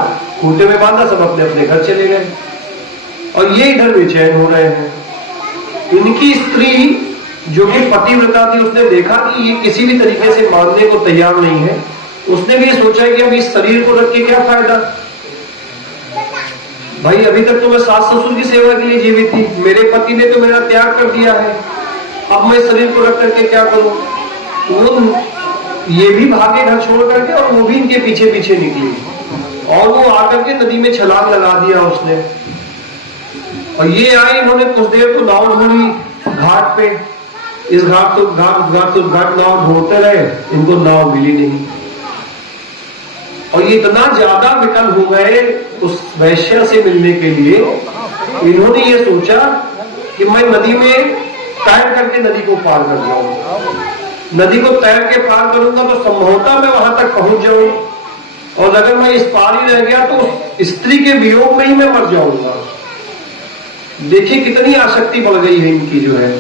खूंटे में बांधा, सब अपने अपने घर चले गए। और ये इधर बेचैन हो रहे हैं। इनकी स्त्री जो कि पतिव्रता थी, उसने देखा कि ये किसी भी तरीके से मानने को तैयार नहीं है। उसने भी ये सोचा कि अब इस शरीर को रख के क्या फायदा, भाई अभी तक तो मैं सास ससुर की सेवा के लिए जीवित थी, मेरे पति ने तो मेरा त्याग कर दिया है, अब मैं शरीर को रख करके क्या करूं। वो ये भी भागे घर छोड़ करके, और वो भी इनके पीछे पीछे निकली, और वो आकर के नदी में छलांग लगा दिया उसने। और ये आए, इन्होंने कुछ देर तो नाव ढूंढी घाट पे, इस घाट तो घाट नाव ढूंढते रहे, इनको नाव मिली नहीं। और ये इतना ज्यादा विकल हो गए उस वैश्य से मिलने के लिए, इन्होंने ये सोचा कि मैं नदी में तैर करके नदी को पार कर जाऊं। नदी को तैर के पार करूंगा तो संभवतः मैं वहां तक पहुंच जाऊं, और अगर मैं इस पार ही रह गया तो स्त्री के वियोग में ही मैं मर जाऊंगा। देखिए कितनी आसक्ति बढ़ गई है इनकी जो है।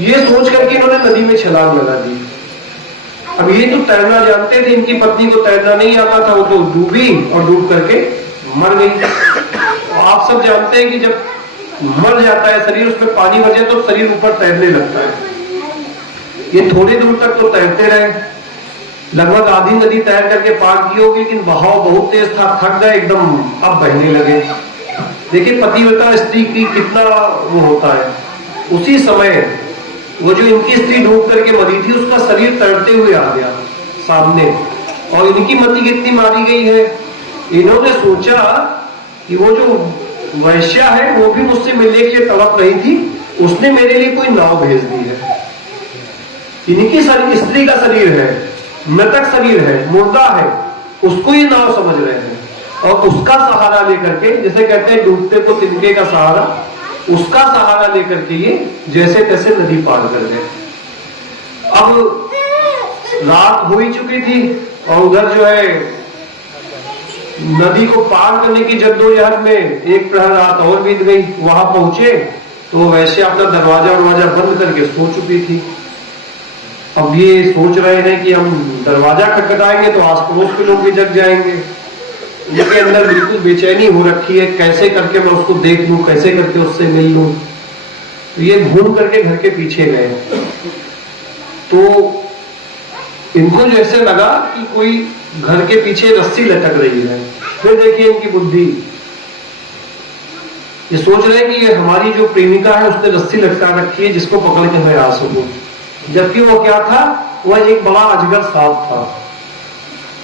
ये सोच करके इन्होंने नदी में छलांग लगा दी। अब ये तो तैरना जानते थे, इनकी पत्नी को तैरना नहीं आता था, वो तो डूबी और डूब करके मर गई। आप सब जानते हैं कि जब मर जाता है शरीर, उसमें पानी भर जाए तो शरीर ऊपर तैरने लगता है। ये थोड़ी दूर तक तो तैरते रहे, लगभग आधी नदी तैर करके पार की होगी, लेकिन बहाव बहुत तेज था, थक गए एकदम, अब बहने लगे। देखिए पतिव्रता स्त्री की कितना वो होता है। उसी समय वो जो इनकी स्त्री डूब करके मरी थी, उसका शरीर तैरते हुए आ गया सामने, और इनकी मति कितनी मारी गई है। इन्होंने सोचा कि वो जो वैश्या है वो भी मुझसे मिलने के लिए तड़प रही थी, उसने मेरे लिए कोई नाव भेज दी है। इनकी स्त्री का शरीर है, मृतक शरीर है, मुर्दा है, उसको ये नाव समझ रहे हैं, और उसका सहारा लेकर के, जैसे कहते हैं डूबते को तिनके का सहारा, उसका सहारा लेकर के ये जैसे तैसे नदी पार कर गए। अब रात हो ही चुकी थी, और उधर जो है नदी को पार करने की जद्दोजहद में एक प्रहर रात और बीत गई। वहां पहुंचे तो वैसे अपना दरवाजा बंद करके सो चुकी थी। अब ये सोच रहे हैं कि हम दरवाजा खटखटाएंगे तो आस पड़ोस के लोग भी जग जाएंगे। इनके अंदर बिल्कुल बेचैनी हो रखी है, कैसे करके मैं उसको देख लूं, कैसे करके उससे मिल लूं। तो ये घूम करके घर के पीछे गए, तो इनको जैसे लगा कि कोई घर के पीछे रस्सी लटक रही है। फिर देखिए इनकी बुद्धि, ये सोच रहे हैं कि ये हमारी जो प्रेमिका है उसने रस्सी लटका रखी है जिसको पकड़ के मैं आ सकूं, जबकि वो क्या था, वह एक बड़ा अजगर सांप था।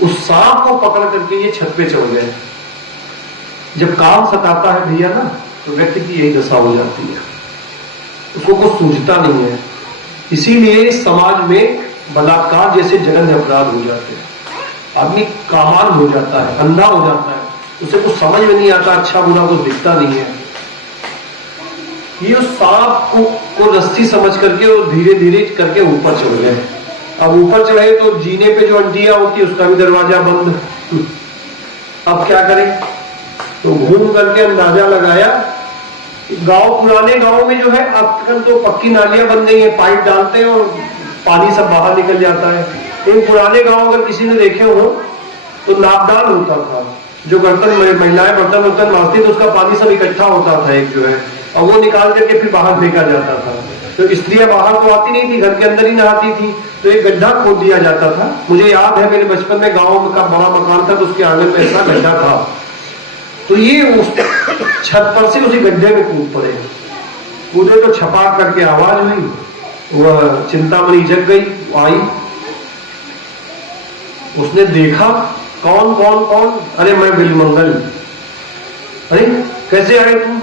उस सांप को पकड़ करके ये छत पे चढ़ गए। जब काम सताता है भैया ना, तो व्यक्ति की यही दशा हो जाती है, उसको कुछ सूझता नहीं है। इसीलिए समाज में बलात्कार जैसे जघन्य अपराध हो जाते हैं। आदमी कामान हो जाता है, अंधा हो जाता है, उसे कुछ समझ में नहीं आता, अच्छा बुरा कुछ दिखता नहीं है। ये उस सांप को रस्सी समझ करके वो धीरे धीरे करके ऊपर चढ़ गए। अब ऊपर चढ़े तो जीने पे जो अंटिया होती है उसका भी दरवाजा बंद। अब क्या करें, तो घूम करके अंदाजा लगाया। पुराने गांव में जो है आजकल तो पक्की नालियां बन गई है, पाइप डालते हैं और पानी सब बाहर निकल जाता है। लेकिन पुराने गांव अगर किसी ने देखे हो तो नापदान होता था, जो महिलाएं बर्तन मारती तो उसका पानी सब इकट्ठा होता था एक जो है, और वो निकाल करके फिर बाहर फेंका जाता था। तो स्त्रियां बाहर तो आती नहीं थी, घर के अंदर ही नहाती थी, तो एक गड्ढा खोद दिया जाता था। मुझे याद है मेरे बचपन में गाँव का बड़ा मकान था तो उसके आंगन में ऐसा गड्ढा था, तो ये उस छत पर से उसी गड्ढे में कूद पड़े। कूदे तो छपाक करके आवाज हुई, वह चिंतामणि जग गई, आई, उसने देखा कौन कौन कौन, अरे मैं बिलमंगल। अरे कैसे आए तुम,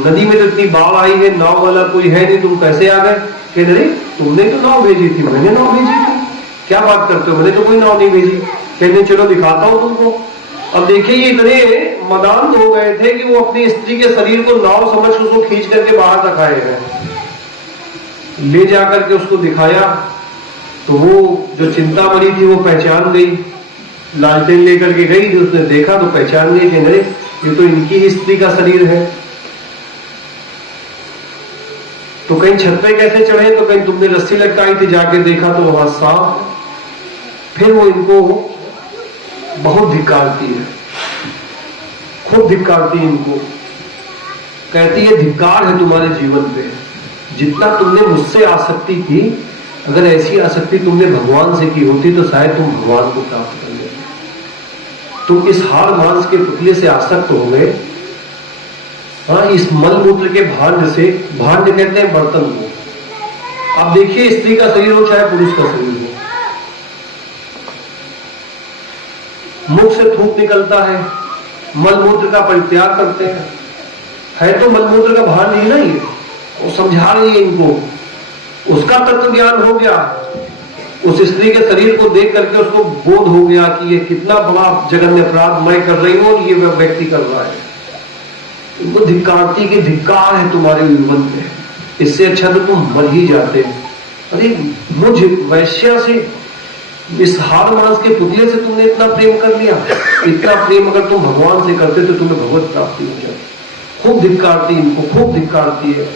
नदी में तो इतनी बाढ़ आई है, नाव वाला कोई है नहीं, तुम कैसे आ गए। कह रहे तुमने तो नाव भेजी थी। मैंने नाव भेजी थी, क्या बात करते हो, मैंने तो कोई नाव नहीं भेजी। कहने चलो दिखाता हूं तुमको। अब देखिए ये इतने मदान हो गए थे कि वो अपनी स्त्री के शरीर को नाव समझ के उसको खींच करके बाहर रखाए हैं। ले जाकर के उसको दिखाया तो वो जो चिंतामणि थी वो पहचान गई, लालटेन लेकर के गई, उसने देखा तो पहचान गई कि अरे ये तो इनकी ही स्त्री का शरीर है। तो कहीं छत पे कैसे चढ़े, तो कहीं तुमने रस्सी लटकाई थी, जाके देखा तो वहां सांप। फिर वो इनको बहुत धिक्कारती है, खूब धिक्कारती है इनको, कहती है धिक्कार है तुम्हारे जीवन पे, जितना तुमने मुझसे आसक्ति की, अगर ऐसी आसक्ति तुमने भगवान से की होती तो शायद तुम भगवान को प्राप्त कर लेते। तुम इस हाड़ मांस के पुतले से आसक्त हो गए। हाँ, इस मलमूत्र के भांड से, भांड कहते हैं बर्तन को। अब देखिए स्त्री का शरीर हो चाहे पुरुष का शरीर हो, मुख से थूक निकलता है, मलमूत्र का परित्याग करते हैं, है तो मलमूत्र का भांड ही नहीं, वो समझा रही है इनको, उसका तत्व ज्ञान हो गया। उस स्त्री के शरीर को देख करके उसको बोध हो गया कि ये कितना बड़ा जघन्य अपराध मैं कर रही हूं और ये व्यक्ति कर रहा है। उनको धिक्कारती कि धिक्कार है तुम्हारे जीवन पे, इससे अच्छा तो तुम मर ही जाते। अरे मुझ वैश्या से, इस हाड़ मांस के पुतले से तुमने इतना प्रेम कर लिया, इतना प्रेम अगर तुम भगवान से करते तो तुम्हें भगवत प्राप्ति हो जाती। खूब धिक्कारती, इनको खूब धिक्कारती है,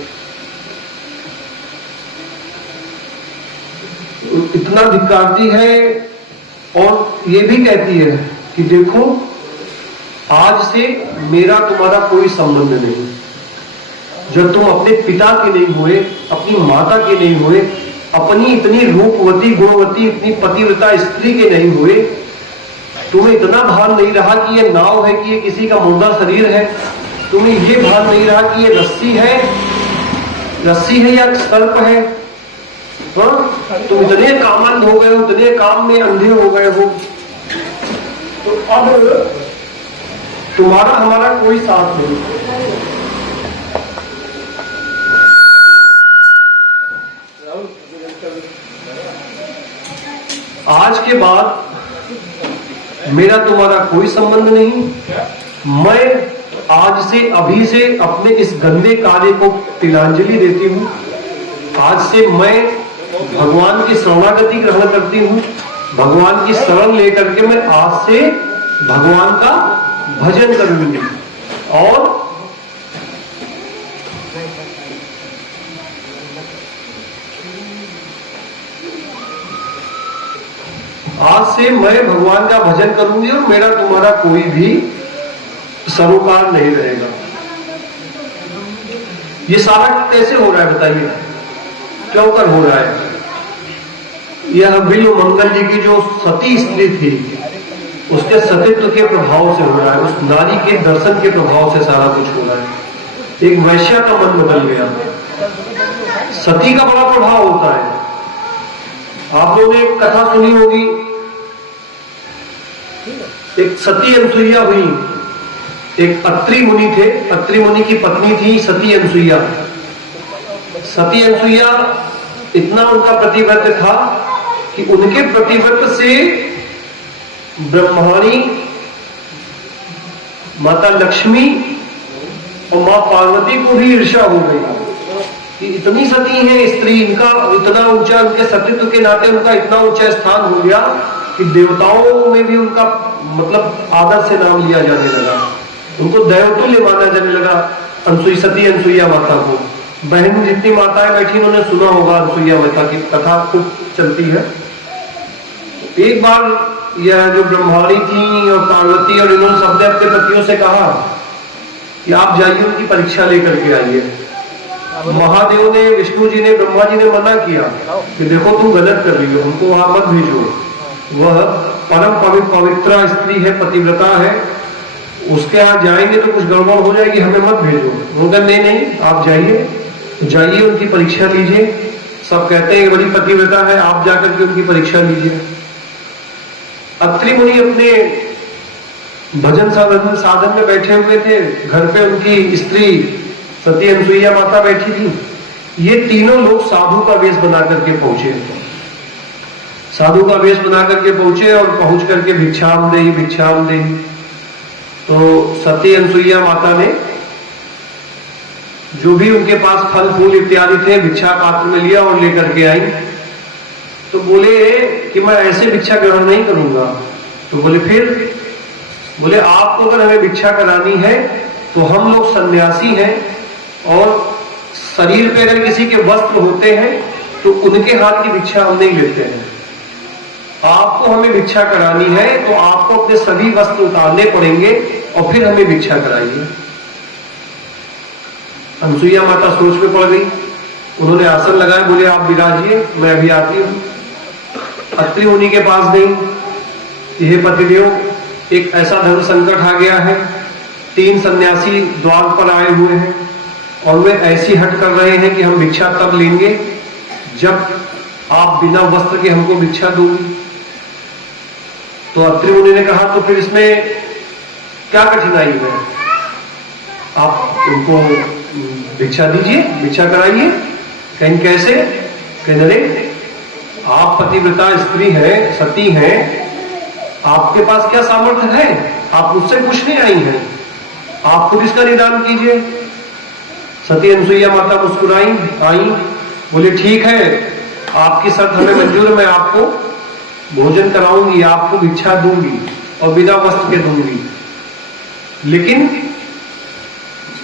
इतना धिक्कारती है। और ये भी कहती है कि देखो आज से मेरा तुम्हारा कोई संबंध नहीं, जब तुम अपने पिता के नहीं हुए, अपनी माता के नहीं हुए, अपनी इतनी रूपवती गुणवती इतनी पतिव्रता स्त्री के नहीं हुए, तुम्हें इतना भान नहीं रहा कि ये नाव है कि ये किसी का मुर्दा शरीर है, तुम्हें ये भान नहीं रहा कि ये रस्सी है या सर्प है। हाँ? तुम इतने कामंद हो गए हो, इतने काम में अंधे हो गए हो, तो अब तुम्हारा हमारा कोई साथ नहीं। आज के बाद मेरा तुम्हारा कोई संबंध नहीं, मैं आज से अभी से अपने इस गंदे कार्य को तिलांजलि देती हूं। आज से मैं भगवान की शरणागति ग्रहण करती हूं, भगवान की शरण लेकर के मैं आज से भगवान का भजन करूंगी। और आज से मैं भगवान का भजन करूंगी और मेरा तुम्हारा कोई भी सरोकार नहीं रहेगा। ये सारा कैसे हो रहा है बताइए, क्यों कर हो रहा है? यह बिल्व मंगल जी की जो सती स्त्री थी उसके सतीत्व के प्रभाव से हो रहा है, उस नारी के दर्शन के प्रभाव से सारा कुछ हो रहा है। एक वैश्या का मन बदल गया, सती का बड़ा प्रभाव होता है। आप लोगों ने एक कथा सुनी होगी, एक सती अनसुईया हुई, एक अत्रि मुनि थे, अत्रि मुनि की पत्नी थी सती अनसुईया। सती अनसुईया इतना उनका प्रतिव्रत था कि उनके प्रतिव्रत से ब्रह्माणी, माता लक्ष्मी और मां पार्वती को भी ईर्ष्या हो गई कि इतनी सती है स्त्री, इनका इतना ऊंचा, उनके सतीत्व के नाते उनका इतना ऊंचा स्थान हो गया कि देवताओं में भी उनका मतलब आदर से नाम लिया जाने लगा, उनको देवतुल्य माना जाने लगा। अनसुई सती अनसुईया माता को, बहन जितनी माताएं बैठी उन्होंने सुना होगा अनसुईया माता की कथा खूब चलती है। एक बार यह जो ब्रह्माणी थी और पार्वती और इन्होंने सबने अपने पतियों से कहा कि आप जाइए उनकी परीक्षा लेकर के आइए। महादेव ने, विष्णु जी ने, ब्रह्मा जी ने मना किया कि देखो तुम गलत कर रही हो, उनको वहां मत भेजो, वह परम पवित्र स्त्री है, पतिव्रता है, उसके यहाँ जाएंगे तो कुछ गड़बड़ हो जाएगी, हमें मत भेजो। उनका नहीं आप जाइए उनकी परीक्षा लीजिए। सब कहते हैं बड़ी पतिव्रता है, आप जाकर के उनकी परीक्षा लीजिए। अत्रि मुनि अपने भजन साधन में बैठे हुए थे, घर पे उनकी स्त्री सती अनसुईया माता बैठी थी। ये तीनों लोग साधु का वेश बना करके पहुंचे, साधु का वेश बना करके पहुंचे और पहुंच करके भिक्षाम देही तो सती अनसुईया माता ने जो भी उनके पास फल फूल इत्यादि थे भिक्षा पात्र में लिया और लेकर के आई। तो बोले कि मैं ऐसे भिक्षा ग्रहण नहीं करूंगा। तो बोले फिर? बोले आपको अगर हमें भिक्षा करानी है तो हम लोग सन्यासी हैं और शरीर पे अगर किसी के वस्त्र होते हैं तो उनके हाथ की भिक्षा हम नहीं लेते हैं। आपको हमें भिक्षा करानी है तो आपको अपने सभी वस्त्र उतारने पड़ेंगे और फिर हमें भिक्षा कराइए। अनसुईया माता सोच में पड़ गई। उन्होंने आसन लगाया, बोले आप विराजिए, मैं अभी आती हूं। अत्रि मुनि के पास गई। यह पतिदेव, एक ऐसा धर्म संकट आ गया है, 3 सन्यासी द्वार पर आए हुए हैं और वे ऐसी हट कर रहे हैं कि हम भिक्षा तब लेंगे जब आप बिना वस्त्र के हमको भिक्षा दोगी। तो अत्रि मुनि ने कहा तो फिर इसमें क्या कठिनाई है, आप उनको भिक्षा दीजिए, भिक्षा कराइए। कहीं कैसे? कहने लगे आप पतिव्रता स्त्री हैं, सती हैं, आपके पास क्या सामर्थ्य है, आप मुझसे पूछने आई हैं, आप खुद इसका निदान कीजिए। सती अनसुईया माता मुस्कुराई, आई, बोले ठीक है, आपकी शर्त हमें मंजूर है, मैं आपको भोजन कराऊंगी, आपको भिक्षा दूंगी और बिना वस्त्र के दूंगी, लेकिन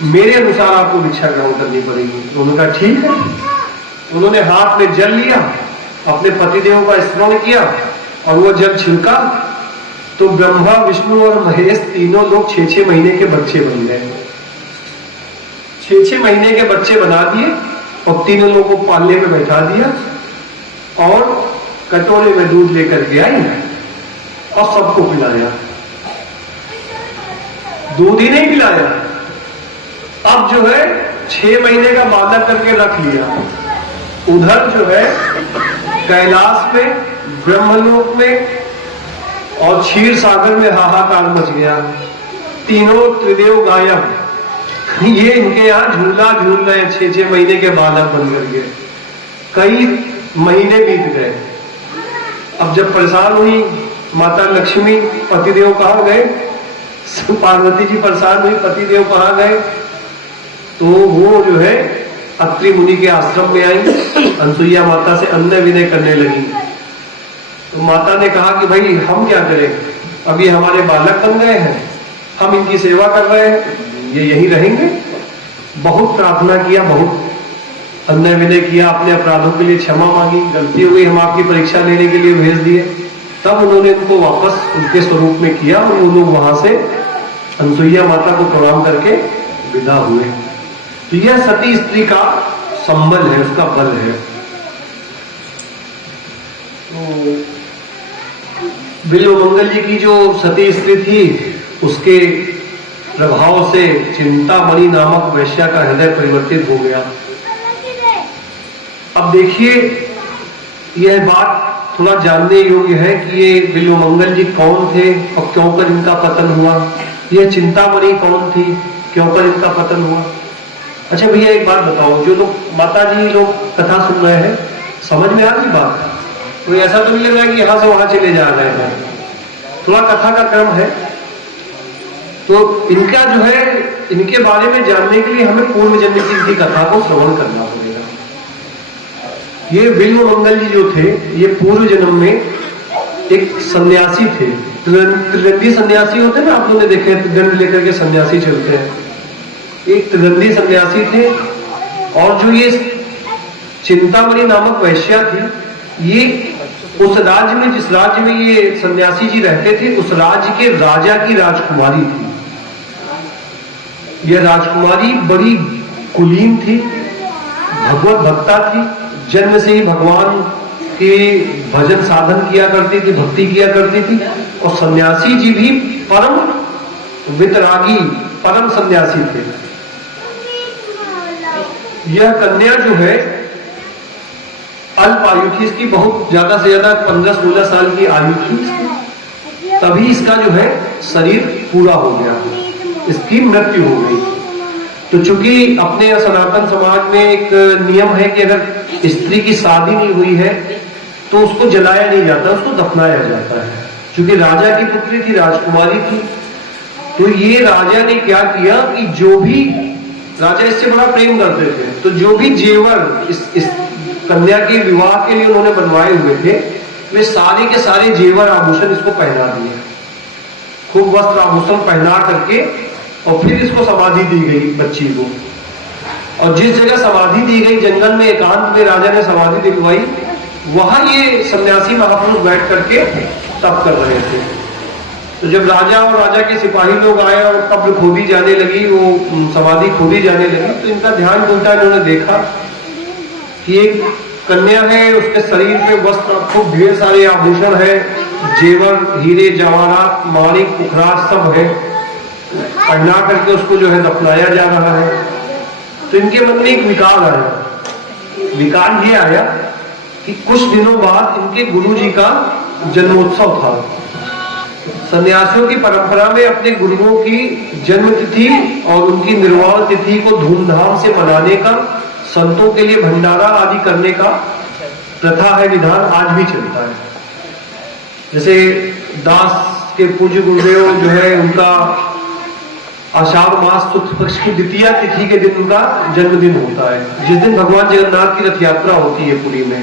मेरे अनुसार आपको भिक्षा ग्रहण करनी पड़ेगी। उन्होंने कहा ठीक है। उन्होंने हाथ में जल लिया, अपने पतिदेव का स्मरण किया और वो जल छिड़का तो ब्रह्मा विष्णु और महेश तीनों लोग 6-6 महीने के बच्चे बन गए। 6-6 महीने के बच्चे बना दिए और तीनों लोगों को पालने में बैठा दिया और कटोरे में दूध लेकर के आई और सबको पिलाया। दूध ही नहीं पिलाया, अब जो है 6 महीने का बालक करके रख लिया। उधर जो है कैलाश में, ब्रह्मलोक में और क्षीर सागर में हाहाकार मच गया। तीनों त्रिदेव गायब। ये इनके यहां झूला झूल रहे 6-6 महीने के बालक बन करके। कई महीने बीत गए। अब जब परेशान हुई माता लक्ष्मी, पतिदेव कहां गए, पार्वती जी परेशान हुई, पतिदेव कहां गए, तो वो जो है अत्रि मुनि के आश्रम में आई। अनसुईया माता से अन्न विनय करने लगी। तो माता ने कहा कि भाई हम क्या करें, अभी हमारे बालक बन गए हैं, हम इनकी सेवा कर रहे हैं, ये यही रहेंगे। बहुत प्रार्थना किया, बहुत अन्न विनय किया, अपने अपराधों के लिए क्षमा मांगी, गलती हो गई, हम आपकी परीक्षा लेने के लिए भेज दिए। तब उन्होंने उनको वापस उनके स्वरूप में किया और वो लोग वहां से अनसुईया माता को प्रणाम करके विदा हुए। तो यह सती स्त्री का संबल है, उसका बल है। तो बिल्वमंगल जी की जो सती स्त्री थी, उसके प्रभाव से चिंतामणि नामक वैश्या का हृदय परिवर्तित हो गया। अब देखिए, यह बात थोड़ा जानने योग्य है कि ये बिल्वमंगल जी कौन थे और क्यों कर इनका पतन हुआ। यह चिंतामणि कौन थी, क्यों कर इनका पतन हुआ। अच्छा भैया एक बात बताओ, जो लोग माता जी लोग कथा सुन रहे हैं, समझ में आ रही बात? तो ऐसा तो नहीं लग रहा है कि यहां से वहां चले जा रहे हैं। थोड़ा कथा का क्रम है, तो इनका जो है, इनके बारे में जानने के लिए हमें पूर्व जन्म की इनकी कथा को श्रवण करना पड़ेगा। ये बिल्वमंगल जी जो थे, ये पूर्व जन्म में एक सन्यासी थे। त्रिदंडी सन्यासी होते हैं ना, आप लोगों ने देखे, त्रिदंड लेकर के सन्यासी चलते हैं। एक त्रिदंडी सन्यासी थे और जो ये चिंतामणि नामक वैश्या थी, ये उस राज्य में, जिस राज्य में ये सन्यासी जी रहते थे, उस राज्य के राजा की राजकुमारी थी। यह राजकुमारी बड़ी कुलीन थी, भगवत भक्ता थी, जन्म से ही भगवान के भजन साधन किया करती थी, भक्ति किया करती थी। और सन्यासी जी भी परम वितरागी, परम सन्यासी थे। यह कन्या जो है अल्प आयु थी, इसकी बहुत ज्यादा से ज्यादा 15-16 साल की आयु थी। तभी इसका जो है शरीर पूरा हो गया, इसकी मृत्यु हो गई। तो चूंकि अपने सनातन समाज में एक नियम है कि अगर स्त्री की शादी नहीं हुई है तो उसको जलाया नहीं जाता, उसको दफनाया जाता है। क्योंकि राजा की पुत्री थी, राजकुमारी थी, तो तो ये राजा ने क्या किया कि जो भी, राजा इससे बड़ा प्रेम करते थे, तो जो भी जेवर इस कन्या के विवाह के लिए उन्होंने बनवाए हुए थे, वे सारे के सारे जेवर आभूषण इसको पहना दिए, खूब वस्त्र आभूषण पहना करके, और फिर इसको समाधि दी गई बच्ची को। और जिस जगह समाधि दी गई, जंगल में एकांत में राजा ने समाधि दिलवाई, वहां ये सन्यासी महापुरुष बैठ करके तप कर रहे थे। तो जब राजा और राजा के सिपाही लोग आए और कब्र खोदी जाने लगी, वो समाधि खोदी जाने लगी, तो इनका ध्यान उल्टा, इन्होंने देखा कि एक कन्या है, उसके शरीर पे वस्त्र, खूब ढेर सारे आभूषण है, जेवर, हीरे जवाहरात, माणिक, पुखराज सब है, पहना करके उसको जो है दफनाया जा रहा है। तो इनके मन में एक विकार आया। विकार ये आया कि कुछ दिनों बाद इनके गुरुजी का जन्मोत्सव था। सन्यासियों की परंपरा में अपने गुरुओं की जन्म तिथि और उनकी निर्वाण तिथि को धूमधाम से मनाने का, संतों के लिए भंडारा आदि करने का प्रथा है, विधान आज भी चलता है। जैसे दास के पूज्य गुरुदेव जो है, उनका आषाढ़ मास शुक्ल पक्ष की द्वितीय तिथि के दिन उनका जन्मदिन होता है, जिस दिन भगवान जगन्नाथ की रथ यात्रा होती है पुरी में।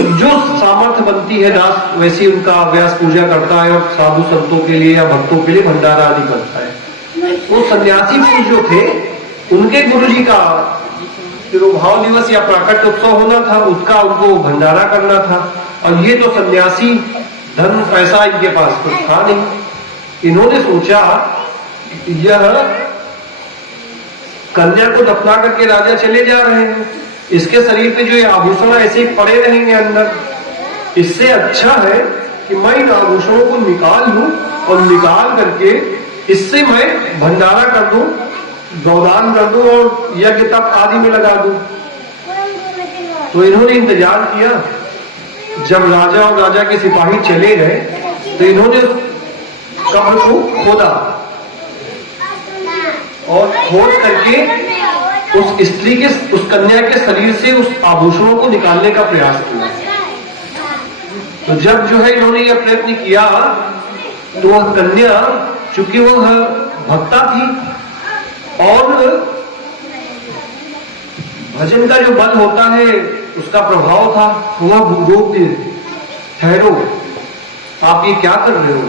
जो सामर्थ्य बनती है दास, वैसी उनका व्यास पूजा करता है और साधु संतों के लिए या भक्तों के लिए भंडारा आदि करता है। वो सन्यासी पुरुष जो थे, उनके गुरुजी का तिरुभाव दिवस या प्राकट्य उत्सव होना था, उसका उनको भंडारा करना था। और ये तो सन्यासी, धन पैसा इनके पास कुछ था नहीं। इन्होंने सोचा यह कन्या को दफना करके राजा चले जा रहे हैं, इसके शरीर पे जो ये आभूषण ऐसे पड़े रहेंगे अंदर, इससे अच्छा है कि मैं इन आभूषणों को निकाल लूं और निकाल करके इससे मैं भंडारा कर दूं, गौदान कर दूं और यज्ञ तप आदि में लगा दूं। तो इन्होंने इंतजार किया। जब राजा और राजा के सिपाही चले गए, तो इन्होंने कब्र को खोदा और खोद करके उस स्त्री के, उस कन्या के शरीर से उस आभूषणों को निकालने का प्रयास किया। तो जब जो है इन्होंने यह प्रयत्न किया, तो वह कन्या, चूंकि वह भक्ता थी और भजन का जो बल होता है उसका प्रभाव था, वह रोक दे, ठहरो, आप ये क्या कर रहे हो?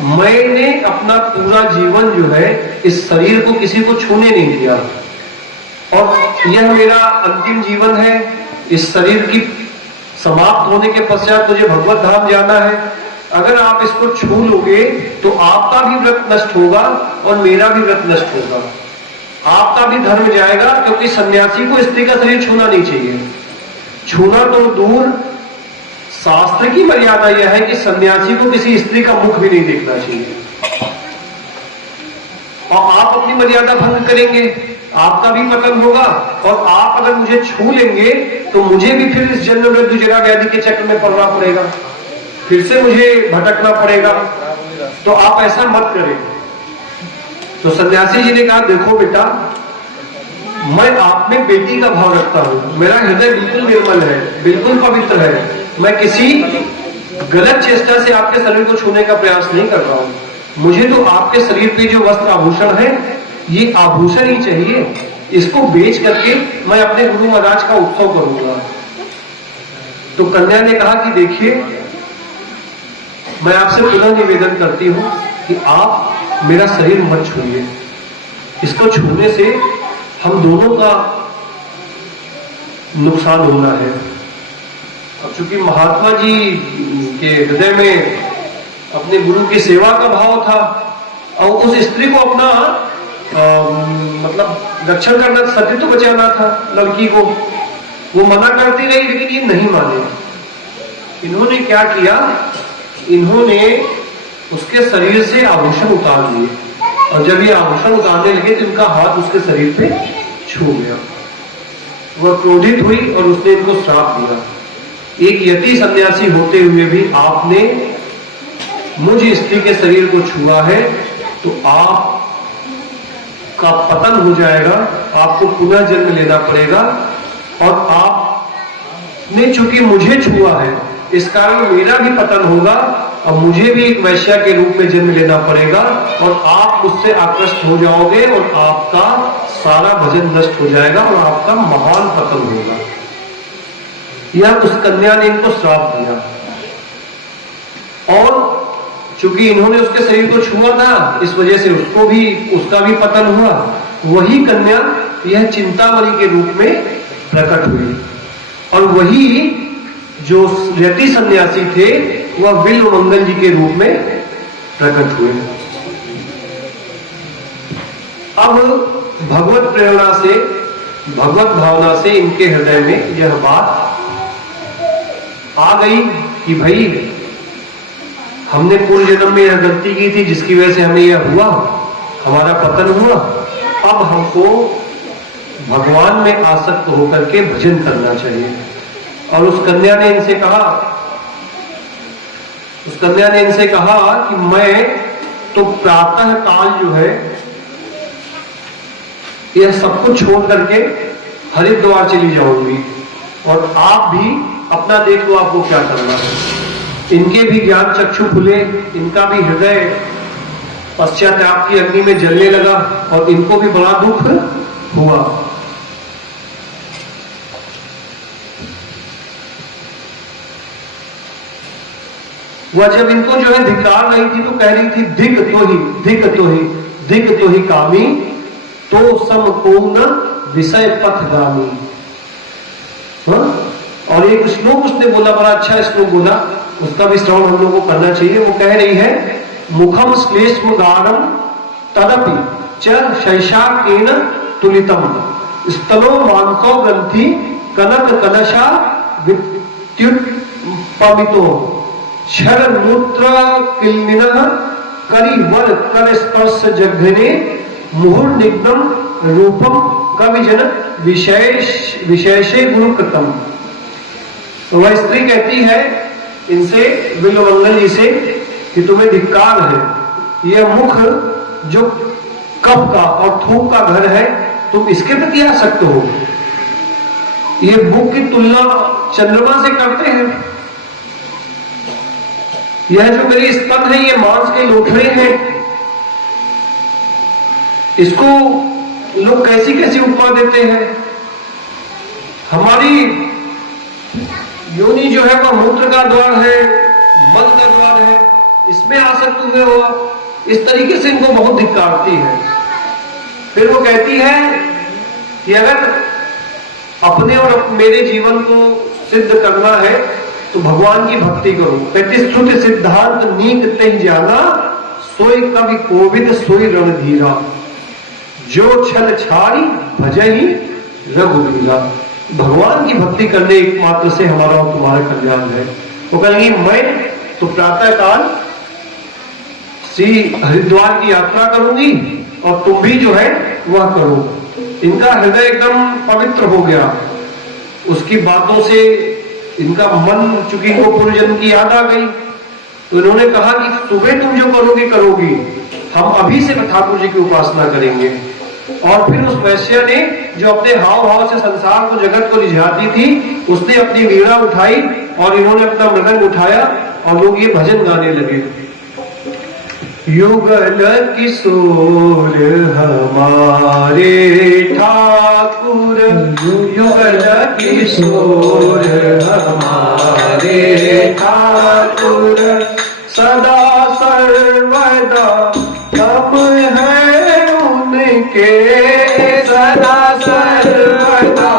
मैंने अपना पूरा जीवन जो है इस शरीर को किसी को छूने नहीं दिया, और यह मेरा अंतिम जीवन है। इस शरीर की समाप्त होने के पश्चात मुझे भगवत धाम जाना है। अगर आप इसको छू लोगे तो आपका भी व्रत नष्ट होगा और मेरा भी व्रत नष्ट होगा, आपका भी धर्म जाएगा, क्योंकि सन्यासी को स्त्री का शरीर छूना नहीं चाहिए। छूना तो दूर, शास्त्र की मर्यादा यह है कि सन्यासी को किसी स्त्री का मुख भी नहीं देखना चाहिए। और आप अपनी मर्यादा भंग करेंगे, आपका भी पतन होगा, और आप अगर मुझे छू लेंगे तो मुझे भी फिर इस जन्म मृत्यु जरा व्याधि के चक्र में पड़ना पड़ेगा, फिर से मुझे भटकना पड़ेगा। तो आप ऐसा मत करें। तो सन्यासी जी ने कहा, देखो बेटा, मैं आप में बेटी का भाव रखता हूं, मेरा हृदय बिल्कुल निर्मल है, बिल्कुल पवित्र है, मैं किसी गलत चेष्टा से आपके शरीर को छूने का प्रयास नहीं कर रहा हूं। मुझे तो आपके शरीर पे जो वस्त्र आभूषण है, ये आभूषण ही चाहिए, इसको बेच करके मैं अपने गुरु महाराज का उत्सव करूंगा। तो कन्या ने कहा कि देखिए, मैं आपसे पुनः निवेदन करती हूं कि आप मेरा शरीर मत छूइए, इसको छूने से हम दोनों का नुकसान होना है। अब चूंकि महात्मा जी के हृदय में अपने गुरु की सेवा का भाव था, और उस स्त्री को अपना मतलब रक्षण करना, सत्य तो बचाना था लड़की को। वो मना करती रही, लेकिन ये नहीं माने। इन्होंने क्या किया, इन्होंने उसके शरीर से आभूषण उतार लिए, और जब ये आभूषण उतारने लगे तो इनका हाथ उसके शरीर पे छू गया। वह क्रोधित हुई और उसने इनको श्राप दिया, एक यति सन्यासी होते हुए भी आपने मुझ स्त्री के शरीर को छुआ है, तो आप का पतन हो जाएगा, आपको पुनः जन्म लेना पड़ेगा, और आपने चूंकि मुझे छुआ है, इस कारण मेरा भी पतन होगा अब मुझे भी एक वैश्या के रूप में जन्म लेना पड़ेगा और आप उससे आकृष्ट हो जाओगे और आपका सारा भजन नष्ट हो जाएगा और आपका महान पतन होगा। यह उस कन्या ने इनको श्राप दिया। और चूंकि इन्होंने उसके शरीर को छुआ था, इस वजह से उसका भी पतन हुआ। वही कन्या यह चिंतामणि के रूप में प्रकट हुई और वही जो यति सन्यासी थे वह बिल्व मंगल जी के रूप में प्रकट हुए। अब भगवत प्रेरणा से, भगवत भावना से इनके हृदय में यह बात आ गई कि भाई हमने पूर्व जन्म में यह गलती की थी जिसकी वजह से हमें यह हुआ, हमारा पतन हुआ। अब हमको भगवान में आसक्त होकर के भजन करना चाहिए। और उस कन्या ने इनसे कहा कि मैं तो प्रातः काल जो है यह सब कुछ छोड़ करके हरिद्वार चली जाऊंगी और आप भी अपना देख लो आपको क्या करना है। इनके भी ज्ञान चक्षु खुले, इनका भी हृदय पश्चाताप की अग्नि में जलने लगा और इनको भी बड़ा दुख हुआ। वह जब इनको जो है धिक्कार रही थी तो कह रही थी धिक तो ही कामी तो समपूर्ण विषय पथगामी। और एक श्लोक उसने बोला, बड़ा अच्छा श्लोक बोला, उसका भी श्रवण हम लोगों को करना चाहिए। वो कह रही है मुखम श्लेष्म गाढ़म तदपि च शैशाकेन तुलितम स्थलो मांसो ग्रंथि कनक कलशा विद्युत्पमितो क्षर मूत्र किल्मिनः करिवर कर स्पर्श जघने मुहुर्निग्नम रूपम कविजन विशेषे गुरु कृतम। तो वह स्त्री कहती है इनसे, बिल्व मंगल जी से, कि तुम्हें धिक्कार है, यह मुख जो कफ का और थूक का घर है, तुम इसके प्रति आसक्त हो। ये मुख की तुलना चंद्रमा से करते हैं। यह जो मेरी स्तन है ये मांस के लोथड़े हैं। इसको लोग कैसी कैसी उपमा देते हैं। हमारी योनि जो है वह मूत्र का द्वार है, मल का द्वार है, इसमें आसक्त हुए हो। इस तरीके से इनको बहुत धिक्कारती है। फिर वो कहती है कि अगर अपने और मेरे जीवन को सिद्ध करना है तो भगवान की भक्ति करो। कहती श्रुति सिद्धांत नीक तहि जाना सोई कवि कोविद सोई रणधीरा जो छल छाड़ी भजहि रघुवीरा। भगवान की भक्ति करने एकमात्र से हमारा और तुम्हारा कल्याण है। वो कहेंगी मैं तो प्रातः काल श्री हरिद्वार की यात्रा करूंगी और तुम भी जो है वह करो। इनका हृदय एकदम पवित्र हो गया उसकी बातों से। इनका मन, चूंकि इनको पूर्व जन्म की याद आ गई, तो इन्होंने कहा कि तुम्हें तुम जो करोगी, हम अभी से ठाकुर जी की उपासना करेंगे। और फिर उस वैश्य ने जो अपने हाव भाव से संसार को, जगत को रिझाती थी, उसने अपनी वीणा उठाई और इन्होंने अपना मृदंग उठाया और लोग ये भजन गाने लगे। युगल किशोर हमारे ठाकुर, युगल किशोर हमारे ठाकुर, सदा सर्वदा हम हैं उनके, सदा सर्वदा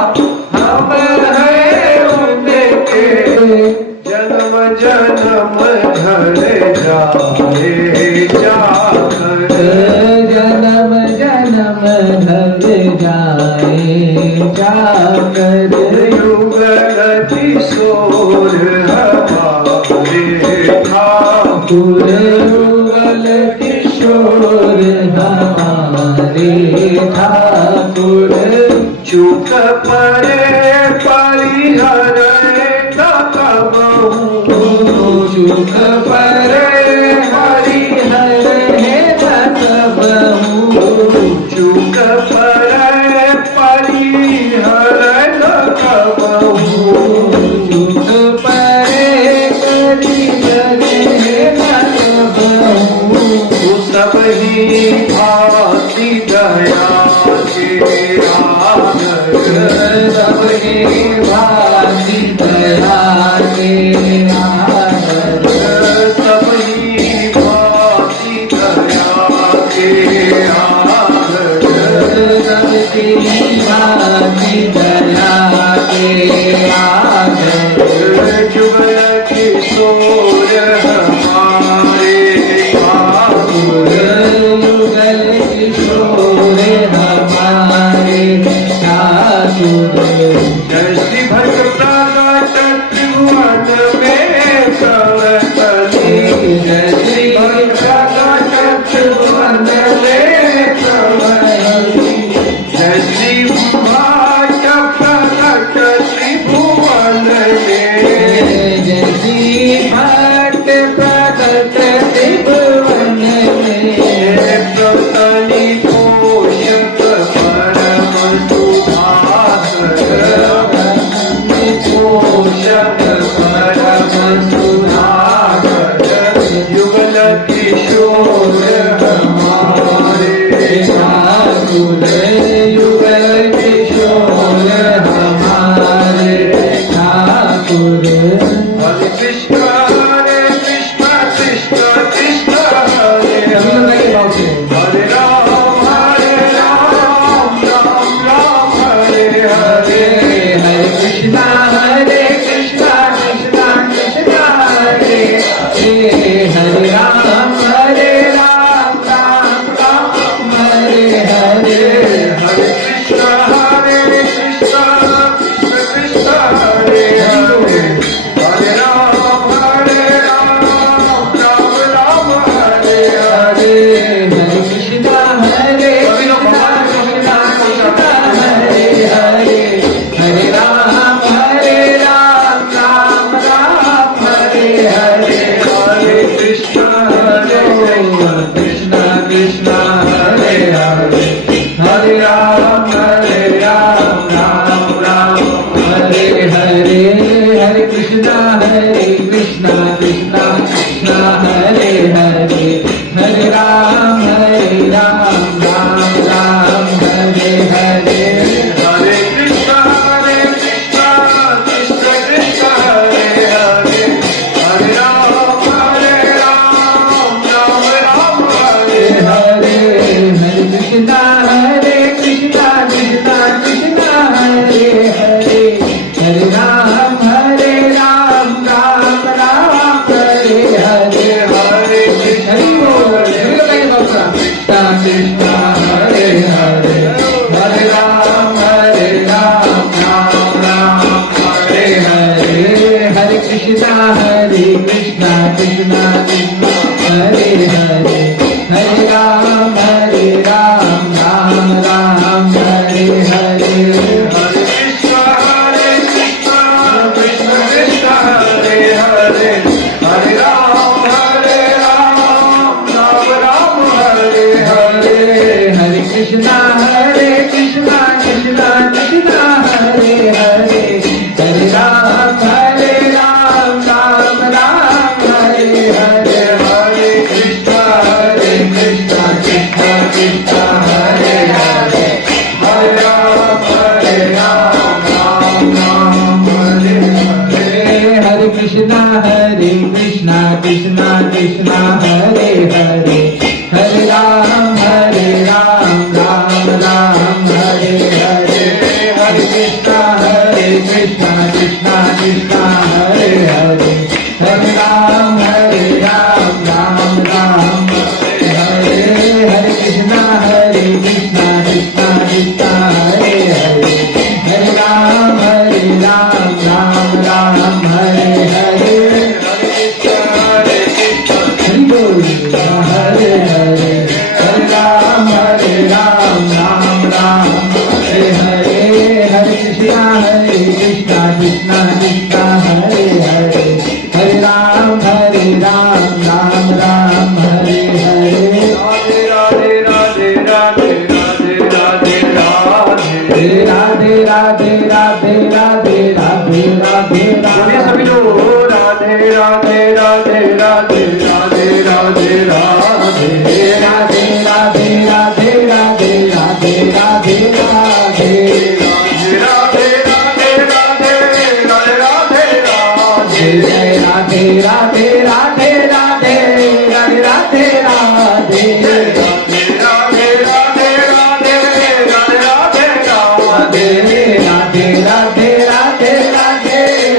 हम हैं उनके, जन्म जन्म घर जाए जाकर, जन्म जन्म घर जाए जाकर, युगल किशोर हमारे ठाकुर, युगल किशोर हमारे ठाकुर, चूक परे परिहर कबहू, चूक परे हरिहर कबहू, चूक परे परिहर कबहू, चूक परे हरिहर जुगल किशोर हमारे ठाकुर, युगल किशोर हमारे ठाकुर। जय श्री भक्त प्रकट त्रिभुवन में प्रवर्तनी, जय श्री प्रकट त्रिभुवन में प्रवर्तनी। जय श्री भक्त प्रकट त्रिभुवन में, जय श्री भक्त प्रकट त्रिभुवन में। प्रतनि पोषक परम सुधाकर, पोषक परम सुधाकर, युगल किशोर हमारे ठाकुर, युगल किशोर हमारे ठाकुर। हरे कृष्ण कृष्ण कृष्ण हरे हरे, हरे राम राम राम हरे हरे। हरे कृष्णा कृष्णा कृष्णा हरे हरे। हरे राम राम राम हरे हरे। हरे कृष्ण कृष्ण कृष्ण हरे हरे, हरे राम राम राम हरे हरे। हरे कृष्णा कृष्णा कृष्णा हरे हरे। हरे राम राम राम हरे हरे। हरे कृष्ण कृष्ण कृष्ण हरे हरे, हरे राम राम राम हरे हरे। हरे कृष्णा कृष्णा कृष्णा हरे हरे। हरे राम राम राम हरे हरे। हरे कृष्ण कृष्ण कृष्ण हरे हरे, हरे राम राम हरे हरे। हरे कृष्णा कृष्णा कृष्णा कृष्णा हरे हरे। हरे राम राम राम हरे हरे। हरे कृष्णा कृष्णा हरे हरे। हरे राम राम हरे हरे। हरे कृष्णा कृष्णा कृष्णा हरे हरे। हरे राम राम हरे हरे। हरे कृष्ण कृष्ण कृष्ण हरे हरे, हरे राम राम हरे हरे। हरे कृष्णा कृष्णा कृष्णा कृष्णा हरे हरे। हरे राम राम हरे हरे। हरे कृष्ण कृष्ण कृष्ण हरे हरे, हरे राम राम हरे हरे। हरे कृष्णा कृष्णा कृष्णा हरे हरे। हरे राम राम हरे हरे। हरे कृष्णा कृष्णा कृष्णा हरे हरे। हरे राम राम हरे। हरे कृष्णा कृष्णा कृष्णा हरे हरे। हरे राम राम हरे हरे। हरि बोल हरे हरे। हरे राम राम हरे हरे। हरे कृष्णा कृष्णा कृष्णा हरे हरे। हरे राम राम हरे हरे। राधे राधे राधे राधे राधे राधे राधे। राधे राधे राधे राधे राधे राधे बोलिए सभी लोग, राधे राधे राधे राधे राधे राधे राधे। राधे राधे राधे राधे राधे राधे राधे। राधे राधे राधे राधे राधे राधे। जय राधे राधे राधे राधे राधे राधे राधे। राधे राधे राधे राधे राधे राधे राधे। राधे राधे राधे राधे राधे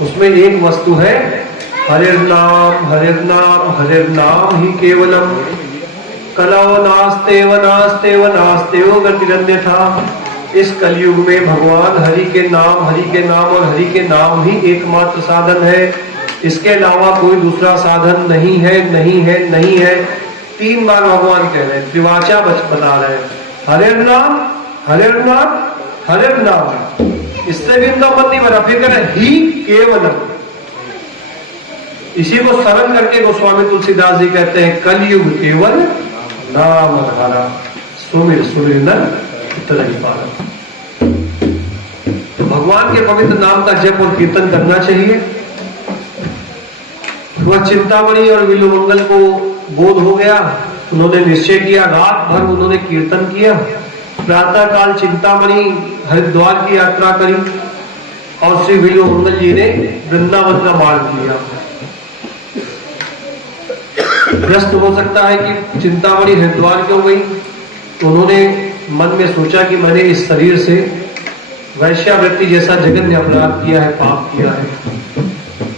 उसमें एक वस्तु है हरिर्नाम हरिर्नाम हरिर्नाम ही केवलम, कलौ नास्तेव नास्तेव नास्तेव गतिरन्यथा। इस कलयुग में भगवान हरि के नाम और हरि के नाम ही एकमात्र साधन है। इसके अलावा कोई दूसरा साधन नहीं है, नहीं है, नहीं है। 3 बार भगवान कह रहे हैं, त्रिवाचा बता रहे हैं, हरिर्नाम हरिर्नाम हरिर्नाम। इससे भी इनका मन नहीं भरा, फिर कह रहे ही केवलम। इसी को सरल करके गोस्वामी तुलसीदास जी कहते हैं, कलयुग केवल नाम धारा, सुमिर सुमिर नर तरही पारा। तो भगवान के पवित्र नाम का जप और कीर्तन करना चाहिए। वह चिंतामणि और विल्वमंगल को बोध हो गया, उन्होंने निश्चय किया, रात भर उन्होंने कीर्तन किया। प्रातः काल चिंतामणि हरिद्वार की यात्रा करी और श्री विल्वमंगल जी ने वृंदावन का मार्ग लिया। प्रश्न हो सकता है कि चिंतामणि हरिद्वार क्यों गई? तो उन्होंने मन में सोचा कि मैंने इस शरीर से वैश्यावृत्ति जैसा जघन्य अपराध किया है, पाप किया है।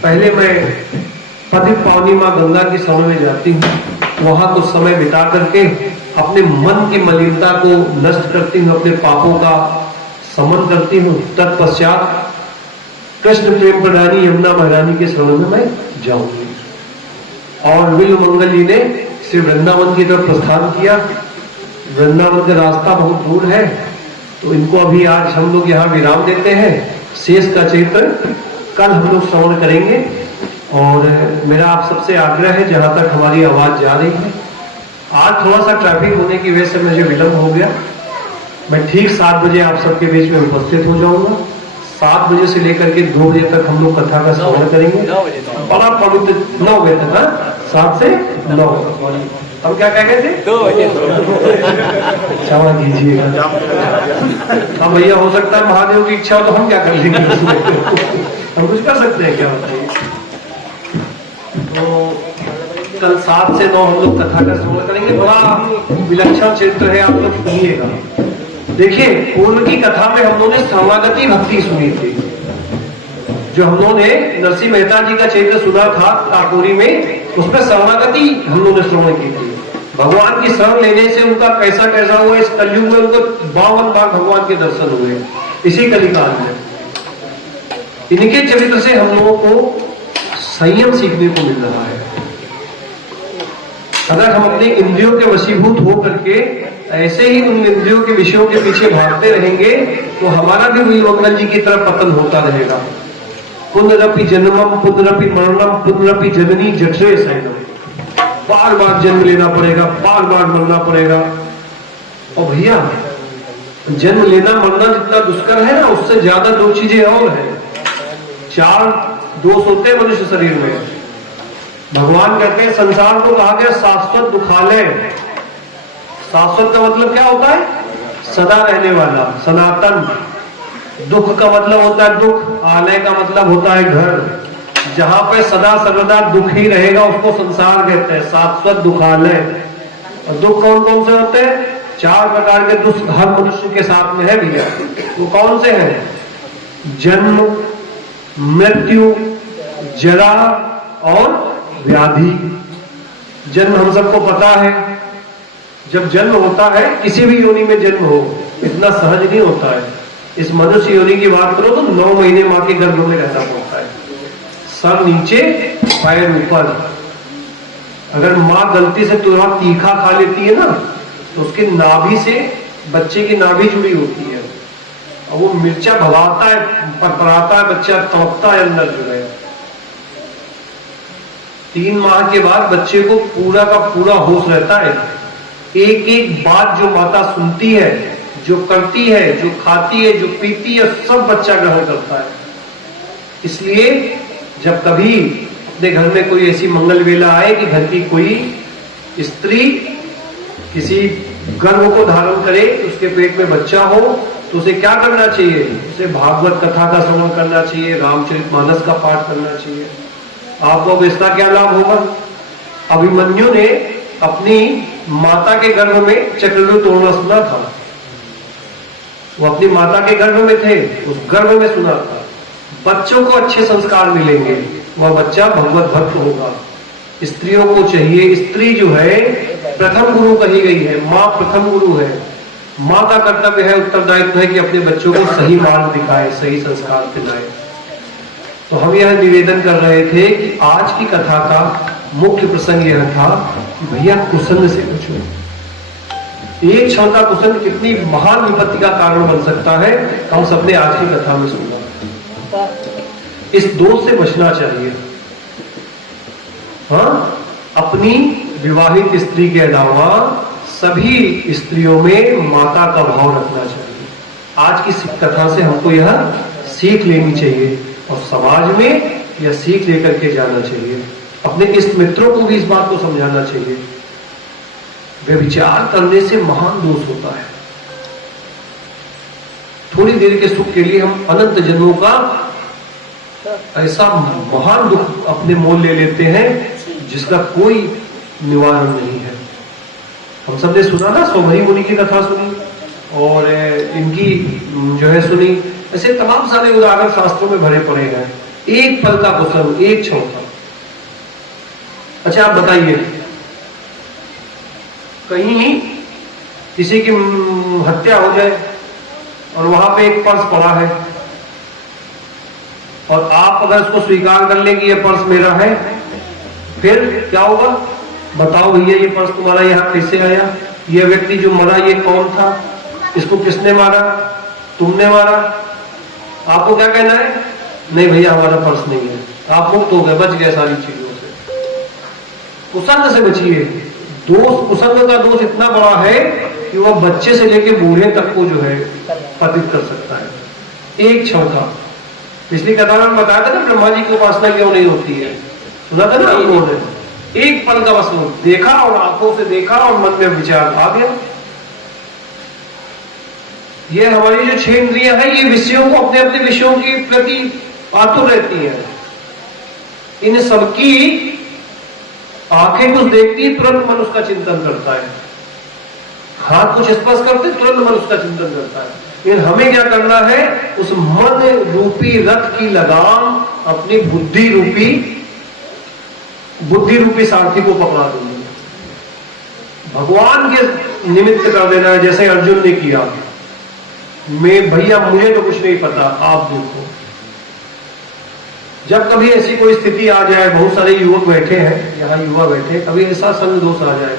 पहले मैं पतित पावनी मां गंगा की सवन में जाती हूँ, वहां कुछ समय बिता करके अपने मन की मलिनता को नष्ट करती हूँ, अपने पापों का समन करती हूँ। तत्पश्चात कृष्ण प्रेम प्रदानी यमुना महारानी के शरण में मैं जाऊंगी। और विल्वमंगल जी ने श्री वृंदावन की तरफ प्रस्थान किया। वृंदावन का रास्ता बहुत दूर है, तो इनको अभी आज हम लोग यहाँ विराम देते हैं। शेष का चरित्र कल हम लोग श्रवण करेंगे। और मेरा आप सबसे आग्रह है, जहां तक हमारी आवाज जा रही है, आज थोड़ा सा ट्रैफिक होने की वजह से मुझे विलंब हो गया। मैं ठीक 7 बजे आप सबके बीच में उपस्थित हो जाऊंगा। 7 बजे से लेकर के 2 बजे तक हम लोग कथा का श्रवण करेंगे। बड़ा पवित्र 9 बजे तक, हाँ, 7 से 9। हम क्या कह गए थे? 2 बजे। क्षमा कीजिएगा। हम भैया, हो सकता है महादेव की इच्छा हो तो हम क्या कर लेंगे उसमें? हम कुछ कर सकते हैं क्या? तो कल 7 से 9 हम लोग कथा का श्रवण करेंगे। बड़ा विलक्षण चित्र है, आप लोग सुनिएगा। देखिए, पूर्व की कथा में हम लोगों ने शरणागति भक्ति सुनी थी। जो हम लोगों ने नरसिंह मेहता जी का चरित्र सुना था काकोरी में, उसमें शरणागति हम लोगों ने श्रवण की थी। भगवान की शरण लेने से उनका कैसा कैसा हुआ, इस कलयुग में उनको 52 बार भगवान के दर्शन हुए इसी कलिकाल में। इनके चरित्र से हम लोगों को संयम सीखने को मिल रहा है। अगर हम अपने इंद्रियों के वशीभूत हो करके ऐसे ही उन इंद्रियों के विषयों के पीछे भागते रहेंगे, तो हमारा भी विल्वमंगल जी की तरफ पतन होता रहेगा। पुनरपि जन्मम पुनरपि मरणम पुनरपि जननी जठरे शयनम। बार बार जन्म लेना पड़ेगा, बार बार मरना पड़ेगा। और भैया, जन्म लेना मरना जितना दुष्कर है ना, उससे ज्यादा 2 चीजें और है। 4 दोष होते हैं मनुष्य शरीर में। भगवान कहते हैं संसार को कहा गया शाश्वत दुखालय। शाश्वत का मतलब क्या होता है? सदा रहने वाला, सनातन। दुख का मतलब होता है दुख, आलय का मतलब होता है घर। जहां पे सदा सर्वदा दुख ही रहेगा उसको संसार कहते हैं, शाश्वत दुखालय। और दुख कौन कौन से होते हैं? 4 प्रकार के दुख हर मनुष्य के साथ में है भैया। वो कौन से हैं? जन्म, मृत्यु, जरा और व्याधि। जन्म हम सबको पता है, जब जन्म होता है, किसी भी योनि में जन्म हो, इतना सहज नहीं होता है। इस मनुष्य योनि की बात करो तो 9 महीने मां के गर्भ में रहना पड़ता है। सर नीचे, पैर ऊपर। अगर मां गलती से थोड़ा तीखा खा लेती है ना, तो उसकी नाभि से बच्चे की नाभि जुड़ी होती है और वो मिर्चा भगाता है, परपराता है, बच्चा तड़पता है अंदर जो है। 3 माह के बाद बच्चे को पूरा का पूरा होश रहता है। एक एक बात जो माता सुनती है, जो करती है, जो खाती है, जो पीती है, सब बच्चा ग्रहण करता है। इसलिए जब कभी अपने घर में कोई ऐसी मंगल वेला आए कि घर की कोई स्त्री किसी गर्भ को धारण करे, उसके पेट में बच्चा हो, तो उसे क्या करना चाहिए? उसे भागवत कथा का श्रवण करना चाहिए, रामचरितमानस का पाठ करना चाहिए। आपको अब इसका क्या लाभ होगा? अभिमन्यु ने अपनी माता के गर्भ में चक्रव्यूह तोड़ना सुना था। वो अपनी माता के गर्भ में थे, उस गर्भ में सुना था। बच्चों को अच्छे संस्कार मिलेंगे, वह बच्चा भगवत भक्त होगा। स्त्रियों को चाहिए, स्त्री जो है प्रथम गुरु कही गई है, माँ प्रथम गुरु है। माँ का कर्तव्य है, उत्तरदायित्व है कि अपने बच्चों को सही मार्ग दिखाए, सही संस्कार दिलाए। तो हम यह निवेदन कर रहे थे कि आज की कथा का मुख्य प्रसंग यह था कि भैया कुसंग से बचो। एक क्षण का कुसंग कितनी महान विपत्ति का कारण बन सकता है, हम सबने आज की कथा में सुना। इस दोष से बचना चाहिए। हाँ, अपनी विवाहित स्त्री के अलावा सभी स्त्रियों में माता का भाव रखना चाहिए। आज की कथा से हमको यह सीख लेनी चाहिए और समाज में यह सीख लेकर के जाना चाहिए। अपने इष्ट मित्रों को भी इस बात को समझाना चाहिए। व्यभिचार करने से महान दोष होता है। थोड़ी देर के सुख के लिए हम अनंत जन्मों का ऐसा महान दुख अपने मोल ले लेते हैं जिसका कोई निवारण नहीं है। हम सबने सुना ना, सौभरी मुनि की कथा सुनी और इनकी जो है सुनी। ऐसे तमाम सारे उदाहरण शास्त्रों में भरे पड़े हैं। एक पल का कुसंग, एक क्षण का। अच्छा आप बताइए, कहीं किसी की हत्या हो जाए और वहां पे एक पर्स पड़ा है और आप अगर उसको स्वीकार कर लें कि ये पर्स मेरा है, फिर क्या होगा? बताओ भैया, ये पर्स तुम्हारा यहाँ कैसे आया? ये व्यक्ति जो मरा ये कौन था? इसको किसने मारा? तुमने मारा? आपको क्या कहना है? नहीं भैया, हमारा पर्स नहीं है। आप मुक्त हो गए, बच गए सारी चीजों से। कुसंग से बचिए। दोष, कुसंग का दोष इतना बड़ा है कि वह बच्चे से लेकर बूढ़े तक को जो है पतित कर सकता है। एक क्षण का। पिछली कथा में बताया था ना, ब्रह्मा जी की उपासना क्यों नहीं होती है, सुना था ना हम लोगों ने। एक पल का बस देखा और आंखों से देखा और मन में विचार आ गया। ये हमारी जो 6 इंद्रियां हैं, ये विषयों को, अपने अपने विषयों के प्रति आतुर रहती हैं। इन सबकी आंखें कुछ देखती है, तुरंत मन उसका चिंतन करता है। हाथ कुछ स्पर्श करते, तुरंत मन उसका चिंतन करता है। लेकिन हमें क्या करना है? उस मन रूपी रथ की लगाम अपनी बुद्धि रूपी सारथी को पकड़ा देंगे, भगवान के निमित्त कर देना है, जैसे अर्जुन ने किया। मैं भैया, मुझे तो कुछ नहीं पता, आप देखो। जब कभी ऐसी कोई स्थिति आ जाए, बहुत सारे युवक बैठे हैं यहाँ, युवा बैठे, कभी ऐसा संग दोष आ जाए,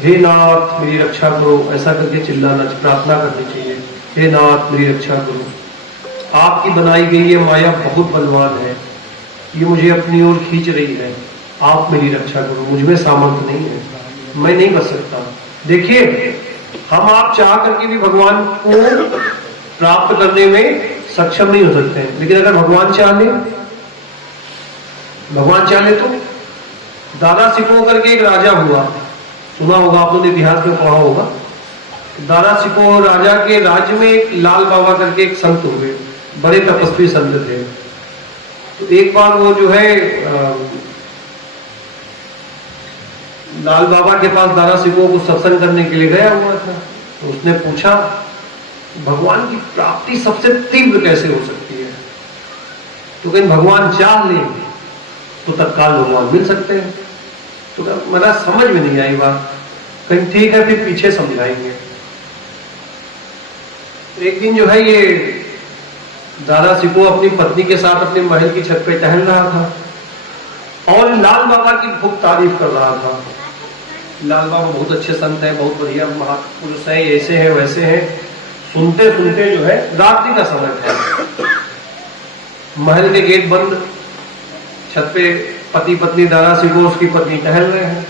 हे नाथ मेरी रक्षा करो, ऐसा करके चिल्लाना, प्रार्थना करनी चाहिए। हे नाथ मेरी रक्षा करो, आपकी बनाई गई ये माया बहुत बलवान है, ये मुझे अपनी ओर खींच रही है, आप मेरी रक्षा करो, मुझमें सामर्थ्य नहीं है, मैं नहीं बच सकता। देखिए, हम आप चाह करके भी भगवान को प्राप्त करने में सक्षम नहीं हो सकते हैं। लेकिन अगर भगवान चाह ले तो दादा सिको करके एक राजा हुआ, सुना होगा आप लोगों ने, इतिहास में पढ़ा होगा। दादा सिको राजा के राज्य में एक लाल बाबा करके एक संत हुए, बड़े तपस्वी संत थे। तो एक बार वो जो है लाल बाबा के पास दादा सिको को सत्संग करने के लिए गया हुआ था। तो उसने पूछा, भगवान की प्राप्ति सबसे तीव्र कैसे हो सकती है? तो कहीं भगवान चाह ले तो तत्काल भगवान मिल सकते हैं। तो मेरा समझ में नहीं आई बात। कहीं ठीक है, फिर पीछे समझाएंगे। एक दिन जो है ये दादा सिको अपनी पत्नी के साथ अपने महल की छत पे टहल रहा था और लाल बाबा की खूब तारीफ कर रहा था। लाल बाबा बहुत अच्छे संत हैं, बहुत बढ़िया महापुरुष हैं, ऐसे हैं वैसे हैं। सुनते सुनते जो है, रात्रि का समय था, महल के गेट बंद, छत पे पति पत्नी दादा सिको उसकी पत्नी टहल रहे हैं।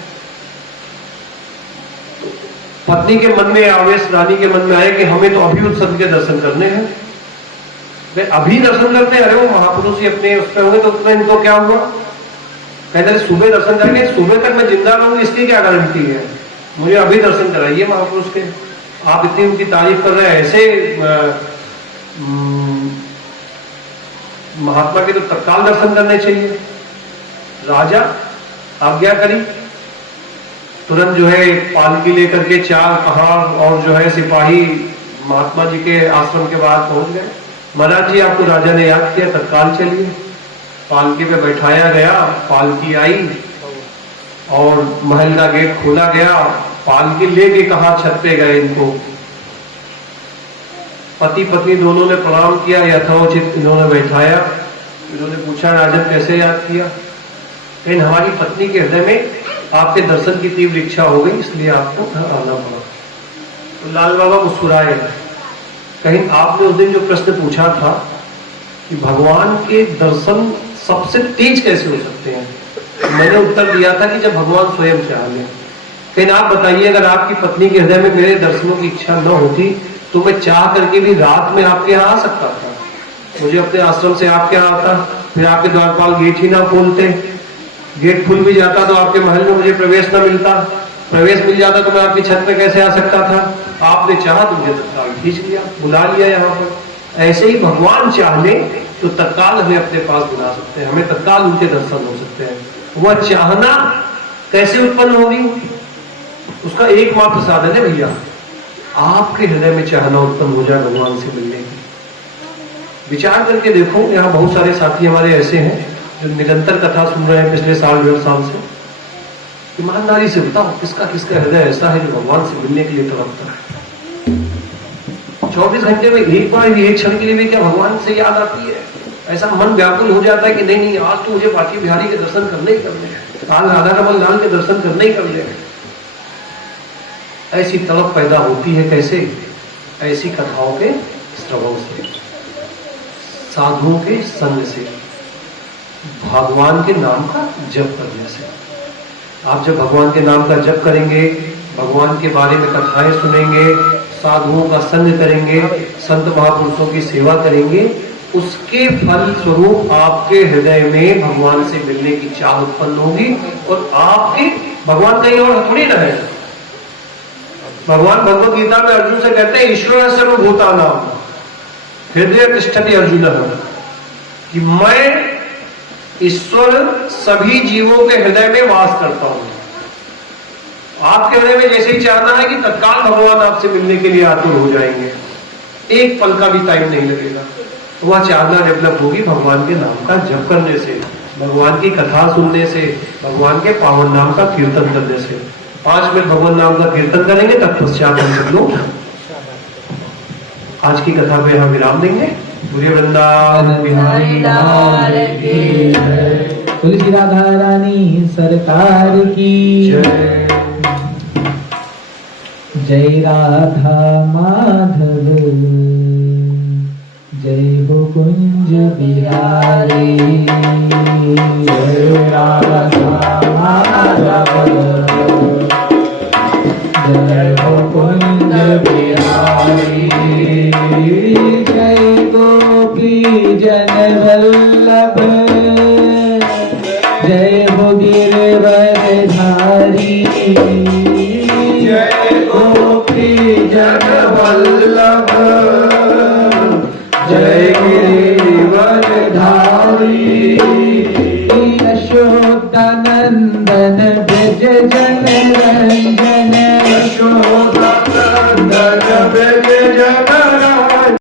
पत्नी के मन में आवेश, रानी के मन में आए कि हमें तो अभी उस संत के दर्शन करने हैं। वे अभी दर्शन करते हैं, अरे वो महापुरुष ही अपने उस पर होंगे तो उतना इनको क्या हुआ? कहते सुबह दर्शन करेंगे, सुबह तक मैं जिंदा रहूंगी इसकी क्या गारंटी है? मुझे अभी दर्शन कराइए महापुरुष के। आप इतनी उनकी तारीफ कर रहे हैं, ऐसे महात्मा के तो तत्काल दर्शन करने चाहिए। राजा आज्ञा करी, तुरंत जो है पालकी लेकर के 4 पहाड़ और जो है सिपाही महात्मा जी के आश्रम के बाहर पहुंच गए। महाराज जी आपको राजा ने याद किया, तत्काल चलिए। पालकी पे बैठाया गया, पालकी आई और महल का गेट खोला गया। पालकी लेके कहा छत पे गए इनको। पति पत्नी दोनों ने प्रणाम किया, यथोचित इन्होंने बैठाया। इन्होंने पूछा राजन कैसे याद किया? लेकिन हमारी पत्नी के हृदय में आपके दर्शन की तीव्र इच्छा हो गई, इसलिए आपको आना पड़ा। तो लाल बाबा मुस्कुराए। कहीं आपने उस दिन जो प्रश्न पूछा था कि भगवान के दर्शन सबसे तेज कैसे हो सकते हैं, मैंने उत्तर दिया था कि जब भगवान स्वयं चाह ले। लेकिन आप बताइए, अगर आपकी पत्नी के हृदय में मेरे दर्शनों की इच्छा न होती तो मैं चाह करके भी रात में आपके यहाँ आ सकता था? मुझे अपने आश्रम से आपके यहाँ आता, फिर आपके द्वारपाल गेट ही ना खोलते, गेट खुल भी जाता तो आपके महल में मुझे प्रवेश न मिलता, प्रवेश मिल जाता तो मैं आपकी छत पे कैसे आ सकता था? आपने चाहा तो मुझे तत्काल खींच लिया, बुला लिया यहाँ पर। ऐसे ही भगवान चाह ले तो तत्काल हमें अपने पास बुला सकते हैं, हमें तत्काल उनके दर्शन हो सकते हैं। वह चाहना कैसे उत्पन्न होगी? उसका एकमात्र साधन है भैया, आपके हृदय में चाहना उत्पन्न हो जाए भगवान से मिलने की। विचार करके देखो, यहाँ बहुत सारे साथी हमारे ऐसे हैं जो निरंतर कथा सुन रहे हैं पिछले साल 1.5 साल से। ईमानदारी से बताओ, किसका किसका हृदय ऐसा है जो भगवान से मिलने के लिए तड़पता है? 24 घंटे में एक बार भी, एक क्षण के लिए भी क्या भगवान से याद आती है? ऐसा मन व्याकुल हो जाता है कि नहीं नहीं, आज तो मुझे बाकी बिहारी के दर्शन करने ही करने हैं, आज राधा रमन लाल के दर्शन करने ही करने हैं। ऐसी तड़प पैदा होती है कैसे? ऐसी कथाओं के श्रवण से, साधुओं के संग से, भगवान के नाम का जप करने से। आप जब भगवान के नाम का जप करेंगे, भगवान के बारे में कथाएं सुनेंगे, साधुओं का संग करेंगे, संत महापुरुषों की सेवा करेंगे, उसके फल स्वरूप आपके हृदय में भगवान से मिलने की चाह उत्पन्न होगी। और आपके भगवान कहीं और थोड़ी ना है। भगवान भगवत गीता में अर्जुन से कहते हैं, ईश्वर सर्वभूतानां हृदय तिष्ठति अर्जुन, कि मैं ईश्वर सभी जीवों के हृदय में वास करता हूं। आपके हृदय में जैसे ही चाहना है कि तत्काल भगवान आपसे मिलने के लिए आतुर हो जाएंगे, एक पल का भी टाइम नहीं लगेगा। वह चाहना डेवलप होगी भगवान के नाम का जप करने से, भगवान की कथा सुनने से, भगवान के पावन नाम का कीर्तन करने से। 5 मिनट भगवान नाम का कीर्तन करेंगे, तत्पश्चात हम सब लोग आज की कथा पे हम विराम देंगे। पूरे वृंदावन बिहारी लाल की जय, तुलसी राधा रानी सरकार की जय। जय राधा माधव, जय हो कुंज बिहारी, जय राधा माधव, जय हो कुंज बिहारी, जय गोपी जन वल्लभ, जय हो गिरवरधारी, जय गोपी जन वल्लभ, जय